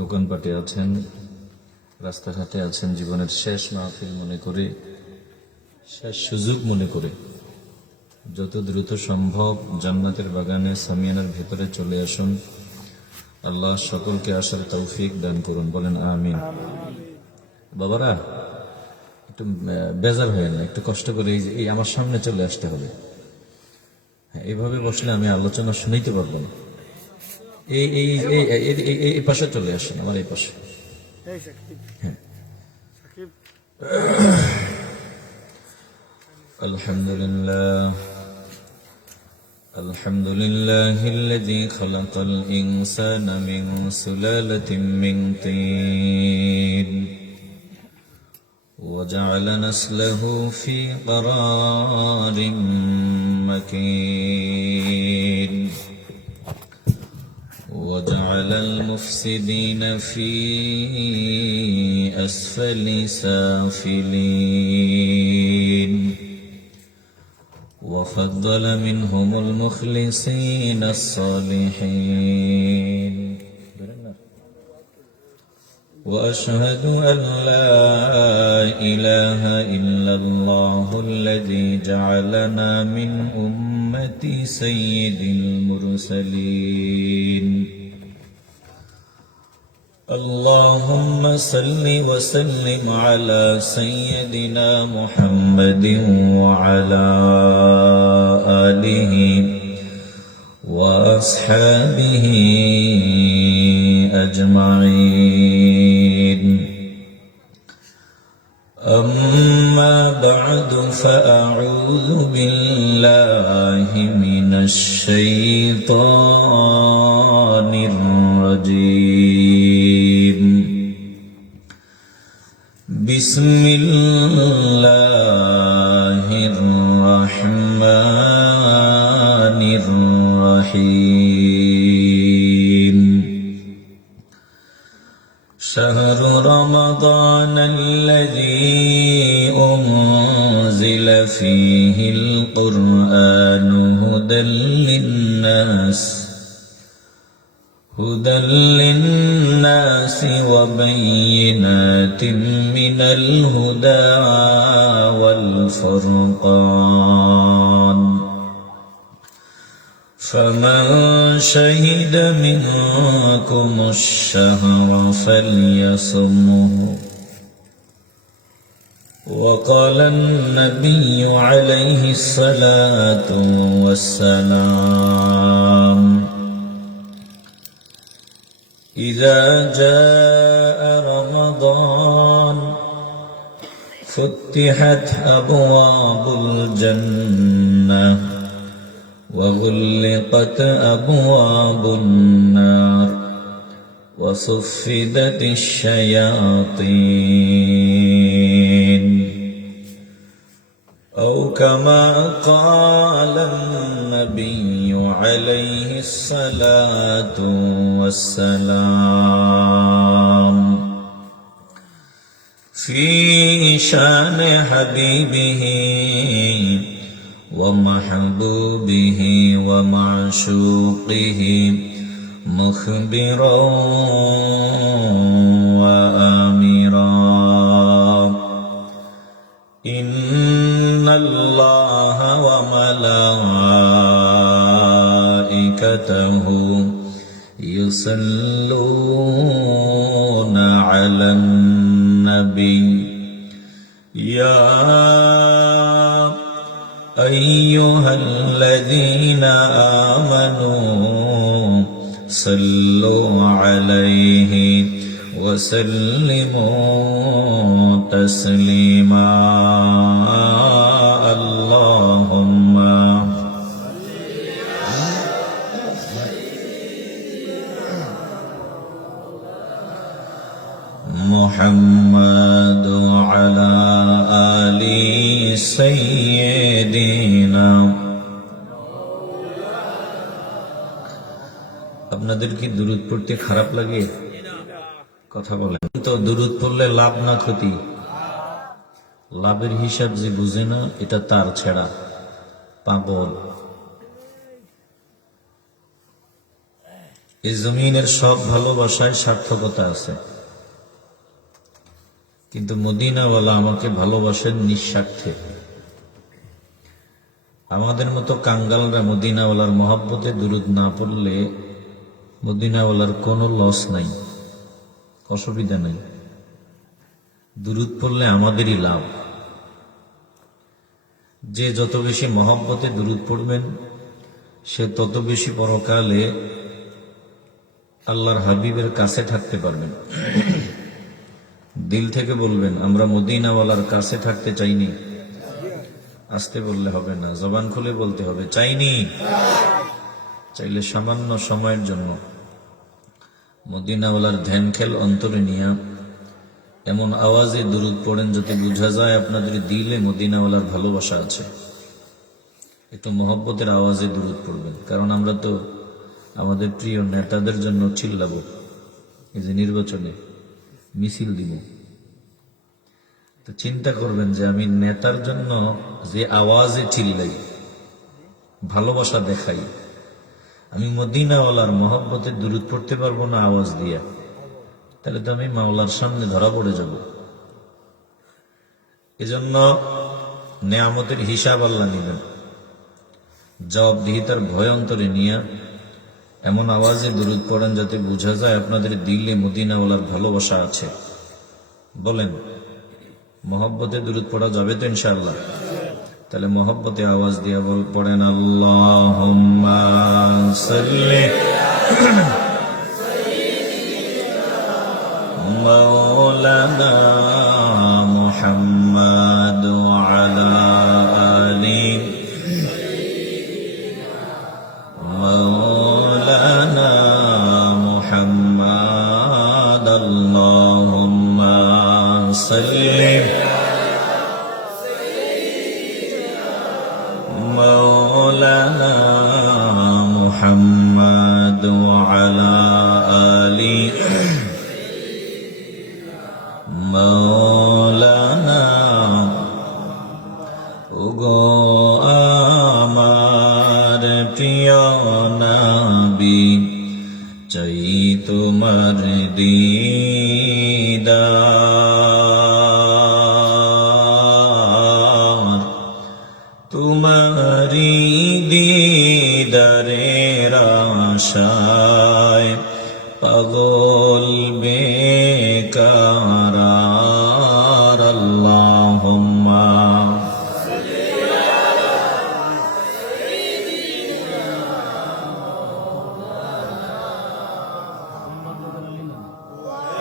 দোকানপাটে আছেন, রাস্তাঘাটে আছেন, জীবনের শেষ মাহফিল মনে করে, শেষ সুযোগ মনে করে যত দ্রুত সম্ভব জান্নাতের বাগানে সামিয়ানার ভেতরে চলে আসুন। আল্লাহ সকলকে আসার তৌফিক দান করুন, বলেন আমিন। বাবারা, একটু বেজার হয় না, একটু কষ্ট করে এই আমার সামনে চলে আসতে হবে। হ্যাঁ, এইভাবে বসলে আমি আলোচনা শুনতে পারবো না। এই পাশে চলে আসেন, আমার এই পাশে। হ্যাঁ, আলহামদুলিল্লাহ আলহামদুলিল্লাহ الذي خلق الإنسان من سلالة من طين وجعل نسله في قرار مكين وجعل المفسدين في أسفل سافلين وفضل منهم المخلصين الصالحين وأشهد أن لا إله إلا الله الذي جعلنا من أمة سيد المرسلين اللهم صل وسلم على سيدنا محمد وعلى آله وأصحابه أجمعين أما بعد فأعوذ بالله من الشيطان الرجيم بسم الله الرحمن الرحيم شهر رمضان الذي أنزل فيه القرآن هدى للناس وبينات من الهدى والفرقان فمن شهد منكم الشهر فليصمه وقال النبي عليه الصلاة والسلام إذا جاء رمضان فتحت أبواب الجنة وغلقت أبواب النار وصفدت الشياطين أو كما قال النبي عليه الصلاة والسلام في شان حبيبه ومحبوبه ومعشوقه مخبرا وآمرا إن الله وملائكته يصلون على النبي يا أيها الذين آمنوا صلوا عليه وسلموا تسليما اللهم محمد وعلى آل سيدنا আপনাদের কি দুরূদ পড়তে খারাপ লাগে? কথা বলেন তো। দুরূদ পড়লে লাভ না ক্ষতি? লাভের হিসাব যে বুঝে না এটা তার ছেড়া, পাগল। এই জমিনের সব ভালোবাসায় সার্থকতা আছে, কিন্তু মদিনাওয়ালা আমাকে ভালোবাসেন নিঃস্বার্থে। আমাদের মতো কাঙ্গালরা মদিনাওয়ালার মহব্বতে দুরুদ না পড়লে মদিনাওয়ালার কোনো লস নাই, অসুবিধা নাই। দুরুদ পড়লে আমাদেরই লাভ। যে যত বেশি মহব্বতে দুরুদ পড়বেন সে তত বেশি পরকালে আল্লাহর হাবিবের কাছে থাকতে পারবেন। দিল থেকে বলবেন, আমরা মদিনাওয়ালার কাছে থাকতে চাইনি। আসতে বললে হবে না, জবান খুলে বলতে হবে, চাইনি। চাইলে সামান্য সময়ের জন্য মদিনাওয়ালার ধ্যান খেল অন্তরে নিয়া এমন আওয়াজে দুরুদ পড়েন যাতে বোঝা যায় আপনাদের দিলে মদিনাওয়ালার ভালোবাসা আছে। একটু মহব্বতের আওয়াজে দুরুদ পড়বেন, কারণ আমরা তো আমাদের প্রিয় নেতাদের জন্য চিল্লাবো। এই যে নির্বাচনে মিছিল দিব, তো চিন্তা করবেন যে আমি নেতার জন্য যে আওয়াজে চিল্লাই, ভালোবাসা দেখাই, আমি মদিনাওয়ালার মহব্বতে দুরুদ পড়তে পারবো না আওয়াজ দিয়া, তাহলে তো আমি মাওলার সামনে ধরা পড়ে যাব। এজন্য নেয়ামতের হিসাব আল্লাহ নিবেন, জবাবদিহিতার ভয় অন্তরে নিয়ে এমন আওয়াজে দুরুদ পড়েন যাতে বোঝা যায় আপনাদের দিলে মদিনাওয়ালার ভালোবাসা আছে। বলেন, মহব্বতে দুরুদ পড়া যাবে তো ইনশাআল্লাহ? তাহলে মহব্বতে আওয়াজ দিয়ে পড়েন, আল্লাহুম্মা সাল্লি মাওলানা মুহাম্মাদ ওয়া আলা আলি মাওলানা মুহাম্মাদ। আল্লাহুম্মা সাল্লি মাওলানা মুহাম্মাদ ওয়া আলা আলি মাওলানা। ওগো আমার প্রিয় নবী, চাই তোমার দিদার, তোমারি দিদারের আশায় পাগল বেকার। আল্লাহুম্মা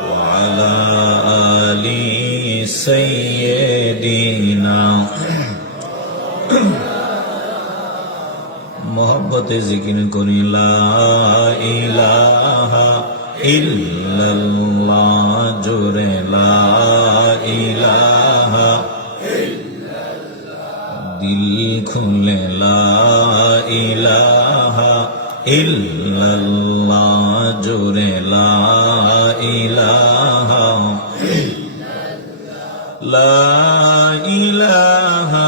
ওয়া আলা আলি সাইয়্যিদিনা। মোহব্বতে জিকির করি, লা ইলাহা ইল্লাল্লাহ, জোরে লা ইলাহা, দিল খুলে লা ইলাহা ইল্লাল্লাহ, জোরে লা ইলাহা, লা ইলাহা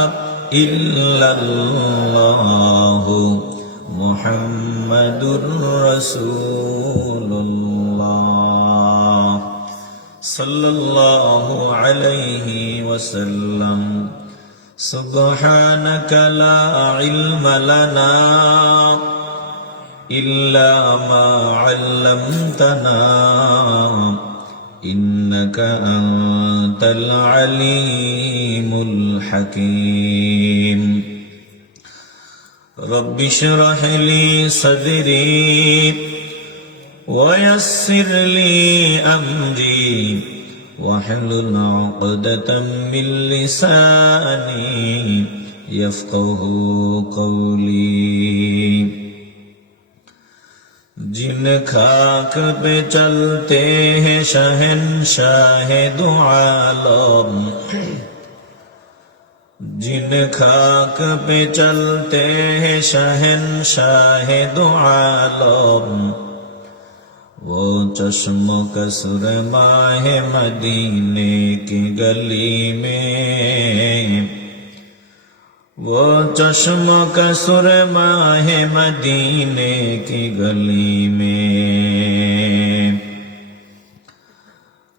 ইল্লাল্লাহ মুহাম্মাদুর রাসূলুল্লাহ সাল্লাল্লাহু আলাইহি ওয়াসাল্লাম। সুবহানাকা লা ইলমা লানা ইল্লা মা আল্লামতানা ইন্নাকা আনতাল আলিমুল হাকীম। রব্বি ইশরাহ লি সাদরি ওয়া ইয়াসসির লি আমরি واحلل عقدة من لساني يفقه قولي। जिन खाक पे चलते हैं शहंशाह दो आलम, जिन खाक पे चलते हैं शहंशाह दो आलम, वो चश्मों का सुरमा है मदीने की गली में, वो चश्मों का सुरमा है मदीने की गली में,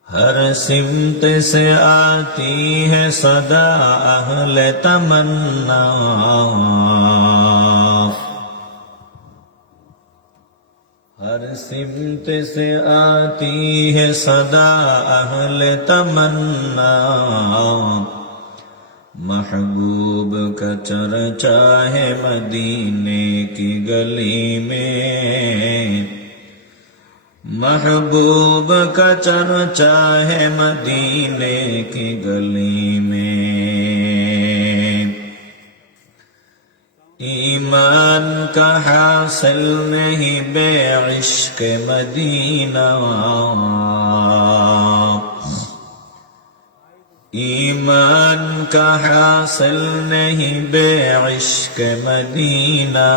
हर सिमत से आती है सदा अहले तमन्ना, हर सिमत से आती है सदा अहले तमन्ना, महबूब का चर्चा है मदीने की गली में, महबूब का चर्चा है मदीने की गली में। ईमान का हासिल नहीं बेइश्क मदीना, ईमान का हासिल नहीं बेइश्क मदीना,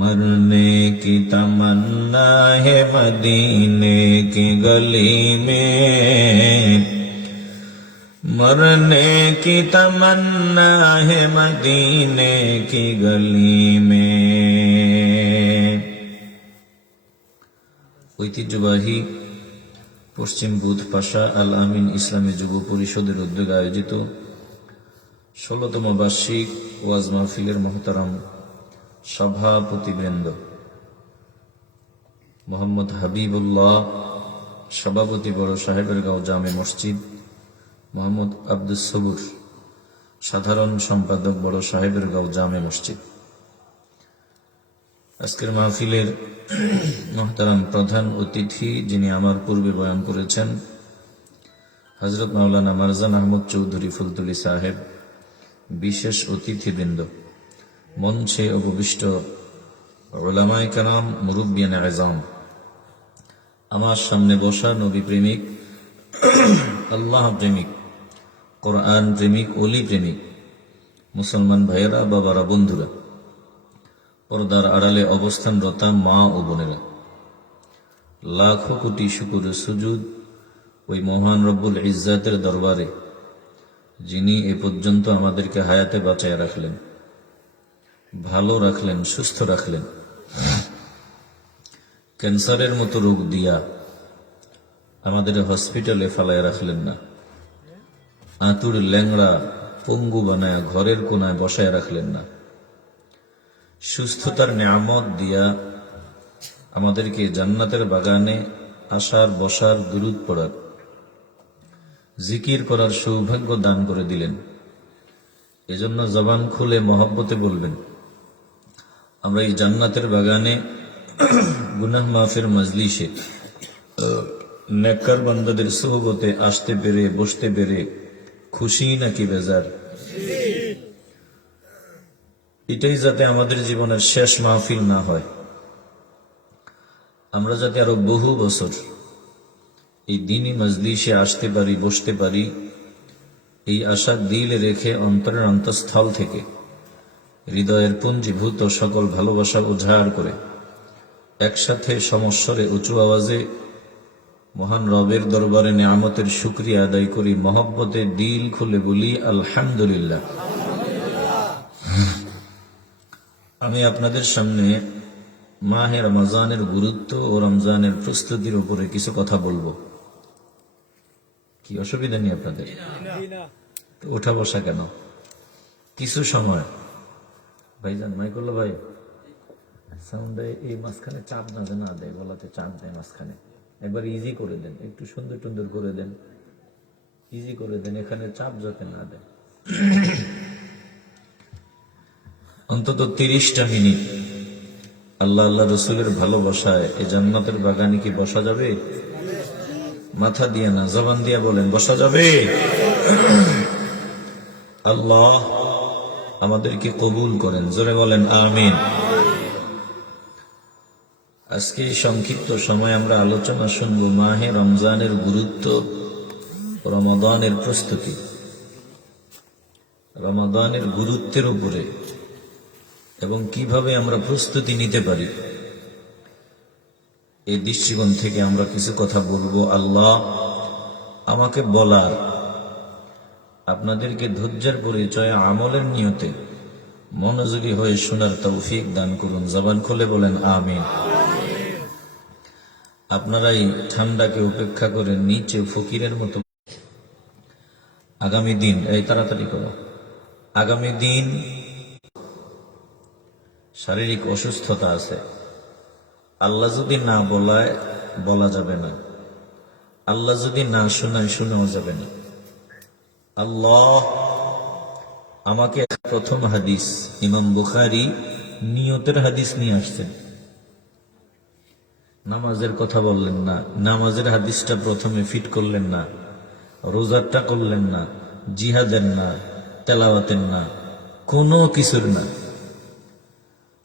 मरने की तमन्ना है मदीने की गली में, मरने की तमन्ना है मदीने की गली में। ঐতিহ্যবাহী পশ্চিম বুধ পাশা আল আমিন ইসলামী যুব পরিষদের উদ্যোগে আয়োজিত 16তম বার্ষিক ওয়াজ মাহফিলের মহতারাম সভাপতিবৃন্দ, মোহাম্মদ হাবিবুল্লাহ সভাপতি বড় সাহেবের গাঁও জামে মসজিদ, মোহাম্মদ আব্দুস সবুর সাধারণ সম্পাদক বড় সাহেবের গাঁও জামে মসজিদ। আজকের মাহফিলের মহতারাম প্রধান অতিথি যিনি আমার পূর্বে বয়ান করেছেন, হযরত মাওলানা মারজান আহমদ চৌধুরী ফুলতুলি সাহেব, বিশেষ অতিথিবৃন্দ, মঞ্চে উপবিষ্ট উলামায়ে কেরাম, মুরব্বিয়ানে আযম, আমার সামনে বসা নবী প্রেমিক, আল্লাহ প্রেমিক, কোরআন প্রেমিক, ওলি প্রেমিক মুসলমান ভাইয়েরা, বাবারা, বন্ধুরা, পর্দার আড়ালে অবস্থানরতা মা ও বোনেরা, লাখো কোটি শুকর সুজুদ ওই মহান রব্বুল ইজ্জাতের দরবারে যিনি এ পর্যন্ত আমাদেরকে হায়াতে বাঁচায় রাখলেন, ভালো রাখলেন, সুস্থ রাখলেন, ক্যান্সারের মতো রোগ দিয়া আমাদের হসপিটালে ফালায় রাখলেন না, আঁতুর ল্যাংড়া পঙ্গু বানায় ঘরের কোনায় বসায় রাখলেন না, সুস্থতার নিয়ামত দিয়া আমাদেরকে জান্নাতের বাগানে আসার, বসার, দুরূদ পড়ার, জিকির করার সৌভাগ্য দান করে দিলেন। এজন্য জবান খুলে মহব্বতে বলবেন, আমরা এই জান্নাতের বাগানে গুনাহ মাফের মজলিসে নেককার বান্দাদের সোহবতে আসতে পেরে, বসতে পেরে খুশি নাকি বেজার? এটাই যাতে আমাদের জীবনের শেষ মাহফিল না হয়, আমরা যাতে আরো বহু বছর এই দ্বীনি মজলিসে আসতে পারি, বসতে পারি, এই আশা দিলে রেখে অন্তরের অন্তঃস্থল থেকে হৃদয়ের পুঞ্জীভূত সকল ভালোবাসা উজাড় করে একসাথে সমস্বরে উঁচু আওয়াজে মহান রবের দরবারে নিয়ামতের শুকরিয়া আদায় করি, মহব্বতে দিল খুলে বলি আলহামদুলিল্লাহ। আমি আপনাদের সামনে মাহে রমজানের গুরুত্ব ও রমজানের প্রস্তুতির উপরে কিছু কথা বলবো। কি অসুবিধা নেই আপনাদের? তো ওঠা বসা কেন? কিছু সময় ভাইজান, মাইকুল্লা ভাই, সাউন্ড দেয় এই মাঝখানে চাপ না দেয়, গলাতে চাপ দেয় মাঝখানে, একবার ইজি করে দেন, একটু সুন্দর টুন্দর করে দেন, ইজি করে দেন, এখানে চাপ যাতে না দেয়। অন্তত 30টা মিনিট আল্লাহ আল্লাহ রসুলের ভালোবাসায় এই জান্নাতের বাগানে কি বসা যাবে? মাথা দিয়ে না, জবান দিয়া বলেন, বসা যাবে? আল্লাহ আমাদেরকে কবুল করেন, জোরে বলেন আমিন। আজকে এই সংক্ষিপ্ত সময় আমরা আলোচনা শুনব মাহে রমজানের গুরুত্ব, রমাদানের প্রস্তুতি, রমাদানের গুরুত্বের উপরে এবং কিভাবে আমরা প্রস্তুতি নিতে পারি, এই দৃষ্টিকোণ থেকে আমরা কিছু কথা বলবো। আল্লাহ আমাকে বলার আপনাদেরকে ধৈর্যের পরিচয় আমলের নিয়তে মনোযোগী হয়ে শোনার তৌফিক দান করুন। জবান খুলে বলেন আমিন। আপনারাই ঠান্ডাকে উপেক্ষা করে নিচে ফকিরের মতো আগামী দিন, এই তাড়াতাড়ি করো, আগামী দিন শারীরিক অসুস্থতা আছে। আল্লাহ যদি না বলায় বলা যাবে না, আল্লাহ যদি না শোনায় শোনাও যাবে না। আল্লাহ আমাকে প্রথম হাদিস ইমাম বুখারী নিয়তের হাদিস নিয়ে আসছেন। নামাজের কথা বললেন না, নামাজের হাদিসটা প্রথমে ফিট করলেন না, রোজারটা করলেন না, জিহাদের না, তেলাওয়াতের না, কোনো কিছুর না।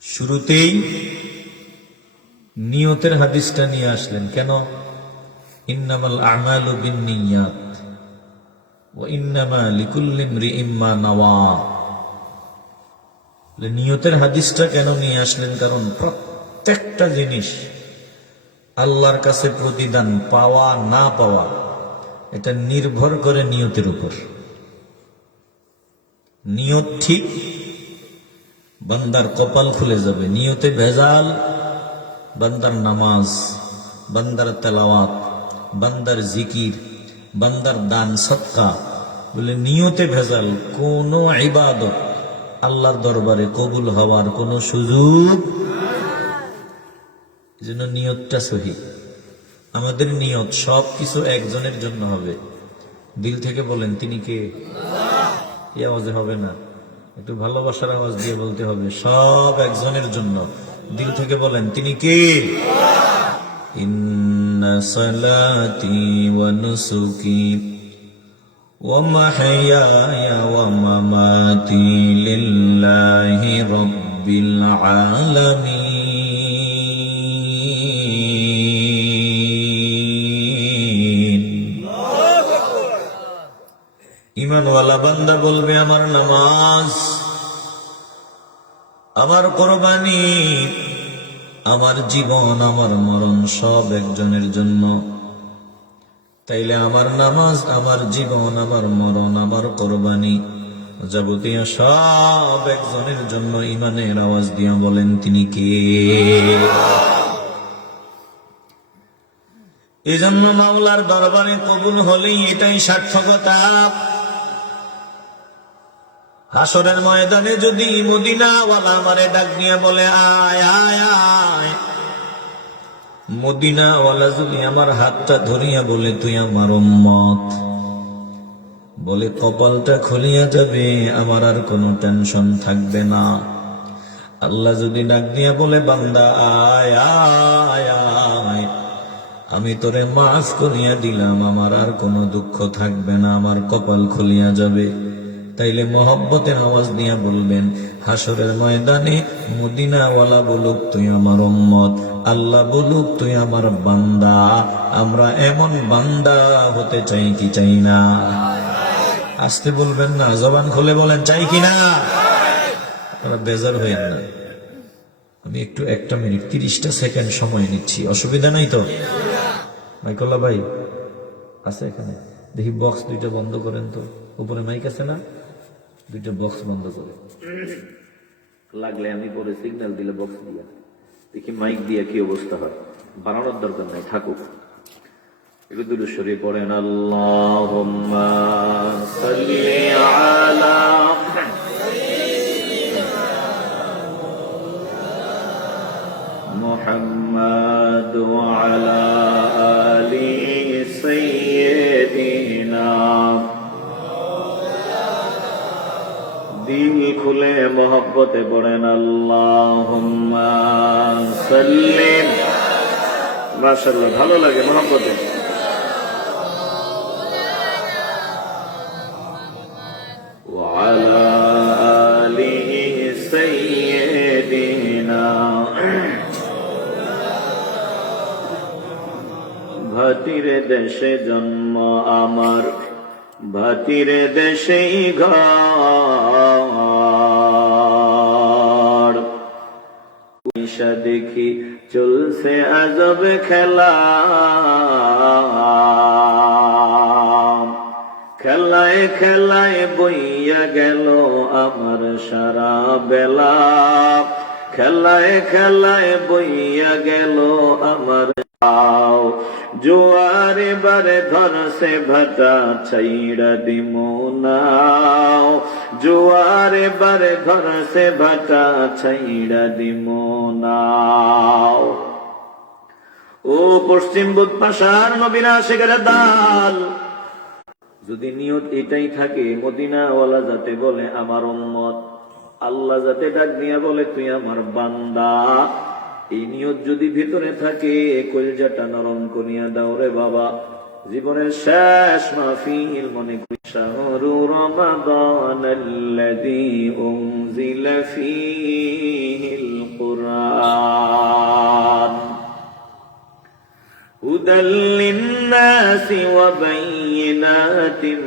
শুরুতেই নিয়তের হাদিসটা নিয়ে আসলেন। কেন? ইন্নামাল আমালু বিন্নিয়াত ওয়া ইন্নামা লিকুল্লি ইমরিইম মা নাওয়া। নিয়তের হাদিসটা কেন নিয়ে আসলেন? কারণ প্রত্যেকটা জিনিস আল্লাহর কাছে প্রতিদান পাওয়া না পাওয়া এটা নির্ভর করে নিয়তের উপর। নিয়ত ঠিক, বান্দার কপাল খুলে যাবে। নিয়তে ভেজাল, বান্দার নামাজ, বান্দার তেলাওয়াত, বান্দার জিকির, বান্দার দান সদকা, বলে নিয়তে ভেজাল কোন ইবাদত আল্লাহর দরবারে কবুল হওয়ার কোন সুযোগ। এজন্য নিয়তটা সহি। আমাদের নিয়ত সবকিছু একজনের জন্য হবে। দিল থেকে বলেন তিনি কে? এই আওয়াজে হবে না, একটু ভালোবাসার আওয়াজ দিয়ে বলতে হবে, সব একজনের জন্য। দিল থেকে বলেন তিনি কে? ইন্না সালাতি ওয়া নুসুকি ওয়া মাহইয়ায়া ওয়া মামাতি লিল্লাহি রাব্বিল আলামিন। ঈমানওয়ালা বান্দা বলবে আমার নামাজ, আমার কোরবানি, আমার জীবন, আমার মরণ সব একজনের জন্য। তাইলে আমার নামাজ, আমার জীবন, আমার মরণ, আমার কোরবানি যাবতীয় সব একজনের জন্য। ঈমানের আওয়াজ দিয়া বলেন তিনি কে? এজন্য মাওলার দরবারে কবুল হলেই এটাই সার্থকতা। হাসরের ময়দানে যদি মদিনাওয়ালা আমারে ডাক নিয়ে বলে আয় আয় আয়, মদিনাওয়ালা যদি আমার হাতটা ধরিয়া বলে তুই আমার উম্মত, বলে কপালটা খুলিয়া যাবে, আমার আর কোনো টেনশন থাকবে না। আল্লাহ যদি ডাক দিয়া বলে বান্দা আয় আয় আয়, আমি তোরে মাফ করিয়া দিলাম, আমার আর কোনো দুঃখ থাকবে না, আমার কপাল খুলিয়া যাবে। তাইলে মহব্বতের আওয়াজ দিয়া বলবেন হাসরের ময়দানে মদিনাওয়ালা বলুক তুই আমার উম্মত, আল্লাহ বলুক তুই আমার বান্দা। আমরা এমন বান্দা হতে চাই কি চাই না? আসতে বলবেন না, জবান খুলে বলেন চাই কি না? আপনারা বেজার হইেন না। আমি একটু 1 মিনিট 30টা সেকেন্ড সময় নিচ্ছি, অসুবিধা নাই তো? মাইকুল্লাহ ভাই আছে এখানে? দেখি বক্স 2টা বন্ধ করেন তো। উপরে মাইক আছে না? 2টা বক্স বন্ধ করে, লাগলে আমি পরে সিগন্যাল দিলে বক্স দিয়া দেখি মাইক দিয়া কি অবস্থা হয়। বানানোর দরকার নাই, থাকুক। একটু দুরূদ শরীফ পড়েন। আল্লাহুম্মা সাল্লি আলা মুহাম্মাদ ওয়া আলা আলি সাইয়্যিদিনা। দিল খুলে মহব্বতে পড়েন আল্লাহুম্মা সাল্লি। মাশাআল্লাহ, ভালো লাগে মহব্বতে। ওয়া আলা আলি সাইয়্যিদিনা। ভাতিরে দেশে জন্ম আমার, ভাতিরে দেশেই ঘর। পয়সা দেখি চলছে আজব খেলা, খেলায় খেলায় বইয়া গেল আমার সারা বেলা, খেলায় খেলায় বইয়া গেল আমার পাও। জোয়ার এবারে ধরছে ভাটা ছাইড়া দিমো নাও, জোয়ার এবারে ধরছে ভাটা ছাইড়া দিমো নাও। ও পশ্চিম বুধ পাশার নবীরা আশিকের দাল, যদি নিয়ত এটাই থাকে মদিনাওয়ালা যাতে বলে আমার উম্মত, আল্লাহ যাতে ডাক দিয়া বলে তুই আমার বান্দা, এই নিয়ত যদি ভিতরে থাকে কলিজাটা নরম করিয়া দাও রে বাবা। জীবনের শেষ মাহফিল মনে করি শাহরু রমাদানাল্লাযী উনজিলা ফীহিল কুরআন হুদাল লিন্নাসি ওয়া বাইয়িনাতিন।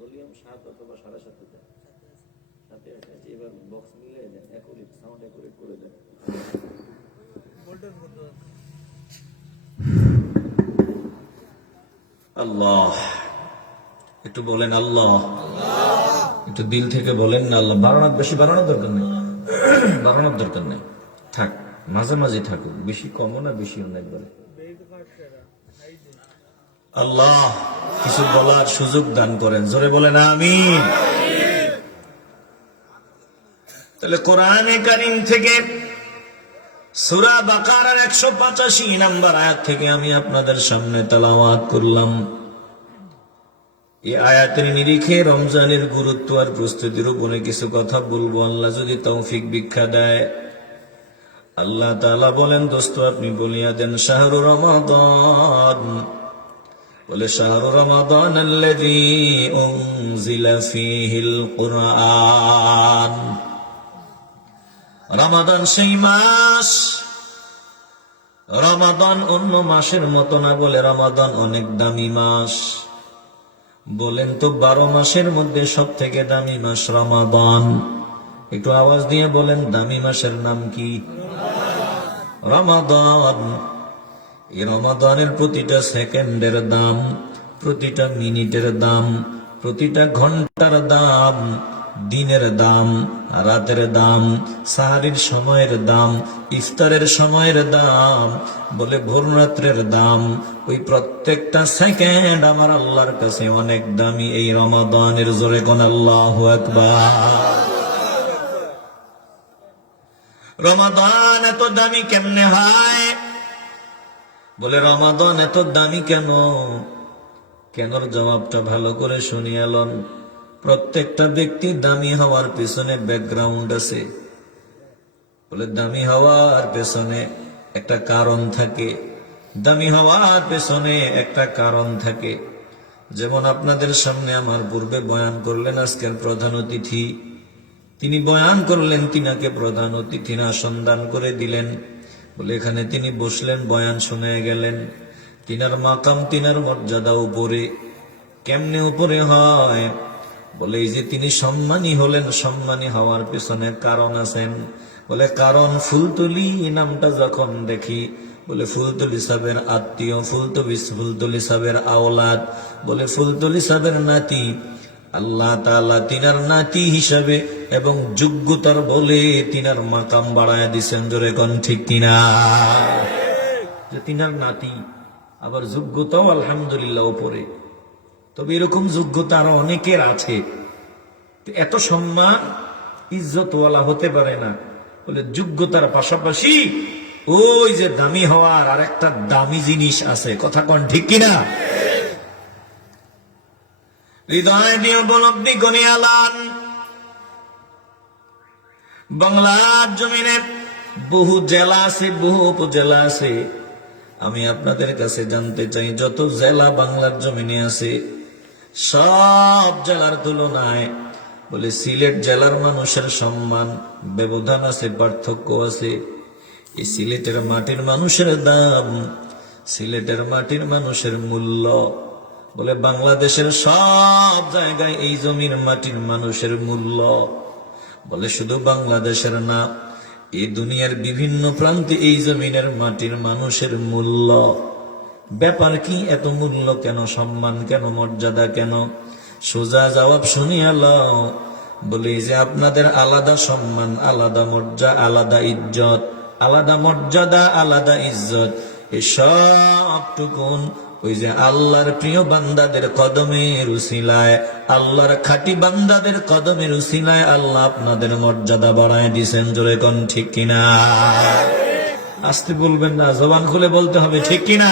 ভলিউম 7 অথবা 7.5 দেন, সাথে আছে এবার বক্স মিলিয়ে দেন, অ্যাকুরেট সাউন্ড অ্যাকুরেট করে দেন। আল্লাহ, একটু বলেন আল্লাহ, একটু দিল থেকে বলেন না আল্লাহ। বেশি বাড়ানোর দরকার নেই, বাড়ানোর দরকার নেই, থাক মাঝামাঝি থাকুক, বেশি কমও না বেশিও না, একবারে। আল্লাহ কিছু বলার সুযোগ দান করেন, জোরে বলেন আমিন। তাহলে কোরআনে কারীম থেকে সূরা বাকারার 185 নম্বর আয়াত থেকে আমি আপনাদের সামনে তেলাওয়াত করলাম। এই আয়াতের নিরিখে রমজানের গুরুত্ব আর প্রস্তুতির উপরে কিছু কথা বলবো, আল্লাহ যদি তৌফিক ভিক্ষা দেয়। আল্লাহ তাআলা বলেন, দোস্ত আপনি বলিয়া দেন শাহরু রমাদান, বলে শাহরু রমাদানাল্লাযী উনজিলা ফীহিল কুরআন। রমাদান সেই মাস, রমাদান অন্য মাসের মতো না, বলে রমাদান অনেক দামি মাস। বলেন তো 12 মাসের মধ্যে সব থেকে দামি মাস রমাদান। একটু আওয়াজ দিয়ে বলেন দামি মাসের নাম কি? রমাদান। এই রমাদানের প্রতিটা সেকেন্ডের দাম, প্রতিটা মিনিটের দাম, প্রতিটা ঘন্টার দাম, দিনের দাম, রাতের দাম, সাহারির সময়ের দাম, ইফতারের সময়ের দাম, বলে ভোর রাত্রের দাম। ওই প্রত্যেকটা সেকেন্ড আমার আল্লাহর কাছে অনেক দামি। এই রমাদানের জোরে কোন আল্লাহু আকবার। রমাদান এত দামি কেমনে হয়? বলে রমাদান এত দামি কেন? কেনর জবাবটা ভালো করে শুনিয়ে লন। প্রত্যেকটা ব্যক্তি দামি হওয়ার পেছনে ব্যাকগ্রাউন্ড আছে। বলে দামি হওয়ার পেছনে একটা কারণ থাকে, দামি হওয়ার পেছনে একটা কারণ থাকে। যেমন আপনাদের সামনে আমার পূর্বে বয়ান করলেন আজকের প্রধান অতিথি, তিনি বয়ান করলেন, তিনাকে প্রধান অতিথি না সন্ধান করে দিলেন। বলে এখানে তিনি বসলেন, বয়ান শুনে গেলেন। তিনার মাকাম, তিনার মর্যাদা উপরে। কেমনে উপরে হয়? বলে এই যে তিনি সম্মানী হলেন, সম্মানী হওয়ার পেছনে কারণ আছেন। বলে কারণ ফুলতলি নামটা যখন দেখি, বলে ফুলতলি সাহেবের আত্মীয়, ফুলতলি সাহেবের আওলাদ, বলে ফুলতলি সাহেবের নাতি, আল্লাহ তাআলা তিনার নাতি হিসাবে এবং যোগ্যতার বলে তিনার মাকাম বাড়ায় দিচ্ছেন। জোরে কোন ঠিক কিনা? যে তিনার নাতি, আবার যোগ্যতাও আলহামদুলিল্লাহ উপরে। তবে এরকম যোগ্যতা আরো অনেকের আছে। এত সম্মান ইজ্জতওয়ালা হতে পারে না। বলে যোগ্যতার পাশাপাশি ওই যে দামি হওয়ার আর একটা দামি জিনিস আছে। কথা কোন ঠিক কিনা? হৃদয় দিয়ে উপলব্ধি করে আলান। বাংলার জমিনে বহু জেলা আছে, বহু উপজেলা আছে। আমি আপনাদের কাছে জানতে চাই, যত জেলা বাংলার জমিনে আছে সব জেলার তুলনায় বলে সিলেট জেলার মানুষের সম্মান ব্যবধান আছে, পার্থক্য আছে। এই সিলেটের মাটির মানুষের দাম, সিলেটের মাটির মানুষের মূল্য বলে বাংলাদেশের সব জায়গায় এই জমির মাটির মানুষের মূল্য, বলে শুধু বাংলাদেশের না, এই দুনিয়ার বিভিন্ন প্রান্তে এই জমিনের মাটির মানুষের মূল্য। ব্যাপার কি, এত মূল্য কেন, সম্মান কেন, মর্যাদা কেন? সোজা জবাব শুনিয়া লও। বলে এই যে আপনাদের আলাদা সম্মান, আলাদা মর্যাদা, আলাদা ইজ্জত, আলাদা মর্যাদা, আলাদা ইজ্জত, এসবটুকুন ওই যে আল্লাহর প্রিয় বান্দাদের কদমের উসিলায়, আল্লাহর খাঁটি বান্দাদের কদমের উসিলায় আল্লাহ আপনাদের মর্যাদা বাড়ায় দিছেন। জোরে কোন ঠিক কিনা? আসতে বলবেন না, জবান খুলে বলতে হবে, ঠিক কিনা?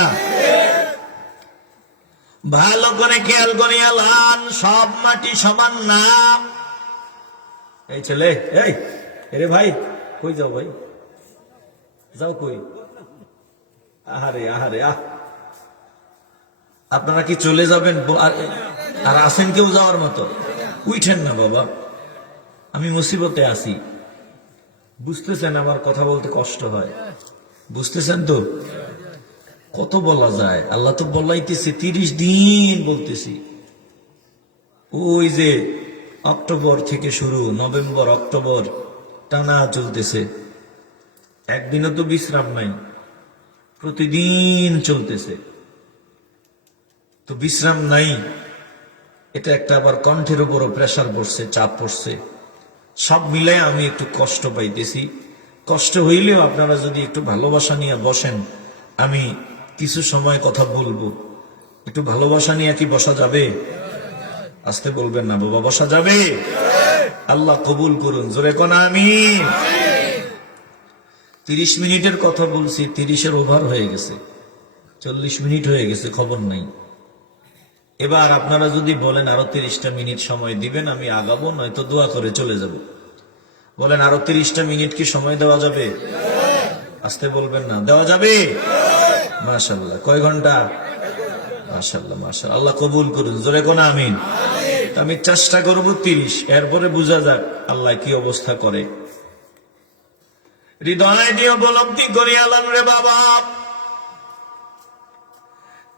ভালো করে খেয়াল করে আলান, সব মাটি সমান না। এই ছেলে, এই এরে ভাই, কই যাও ভাই? যাও কই? আহারে আহারে, আপনারা কি চলে যাবেন? আর আছেন কেউ যাওয়ার মতো? উঠেন না বাবা, আমি মুসিবতে আছি। বুঝতেছেন আমার কথা বলতে কষ্ট হয়, বুঝতেছেন তো? কত বলা যায়, আল্লাহ তো বলাইতেছে 30 দিন বলতেছি। ওই যে অক্টোবর থেকে শুরু, নভেম্বর অক্টোবর টানা চলতেছে, একদিনও তো বিশ্রাম নাই, প্রতিদিন চলতেছে। তো বিশ্রাম নাই, এটা একটা আবার কণ্ঠের উপরও প্রেসার পড়ছে, চাপ পড়ছে, সব মিলে আমি একটু কষ্ট পাইতেছি। কষ্ট হইলেও আপনারা যদি একটু ভালোবাসা নিয়ে বসেন, আমি কিছু সময় কথা বলবো। একটু ভালোবাসা নিয়ে কি বসা যাবে? আসতে বলবেন না বাবা, বসা যাবে? আল্লাহ কবুল করুন, জোরে কোন আমিন। 30 মিনিটের কথা বলছি, 30-এর ওভার হয়ে গেছে, 40 মিনিট হয়ে গেছে, খবর নাই। এবার আপনারা যদি বলেন আরো 30টা মিনিট সময় দিবেন, আমি আগাবো, নয়তো দোয়া করে চলে যাব। বলেন আরো 30টা মিনিট কি সময় দেওয়া যাবে? আসতে বলবেন না, দেওয়া যাবে? মাশাআল্লাহ। কয় ঘন্টা? মাশাআল্লাহ মাশাআল্লাহ, আল্লাহ কবুল করুন, জোরে কোন আমিন। আমি চেষ্টা করব 30, এরপরে বুঝা যাক আল্লাহ কি অবস্থা করে। হৃদয় দিয়ে উপলব্ধি করি আলান রে বাবা,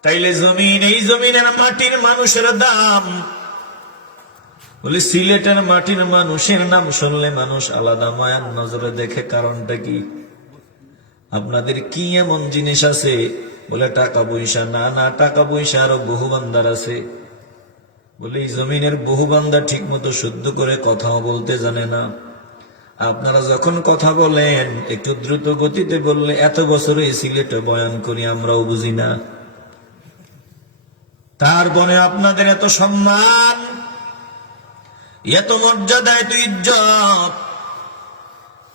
তাইলে জমিন, এই জমিনের মাটির মানুষের দাম। বলি সিলেটের মাটির মানুষের নাম শুনলে মানুষ আলাদা মায়ার নজরে দেখে, কারণটা কি? আপনাদের কি এমন জিনিস আছে? বলে টাকা পয়সা। না না, টাকা পয়সা আরো বহু বান্দার আছে। বলে এই জমিনের বহু বান্দা ঠিক মতো শুদ্ধ করে কথাও বলতে জানে না। আপনারা যখন কথা বলেন একটু দ্রুত গতিতে বললে, এত বছরে সিলেটে বয়ান করি, আমরাও বুঝি না। তারপরে আপনাদের এত সম্মান, এত মর্যাদা, এত ইজ্জত।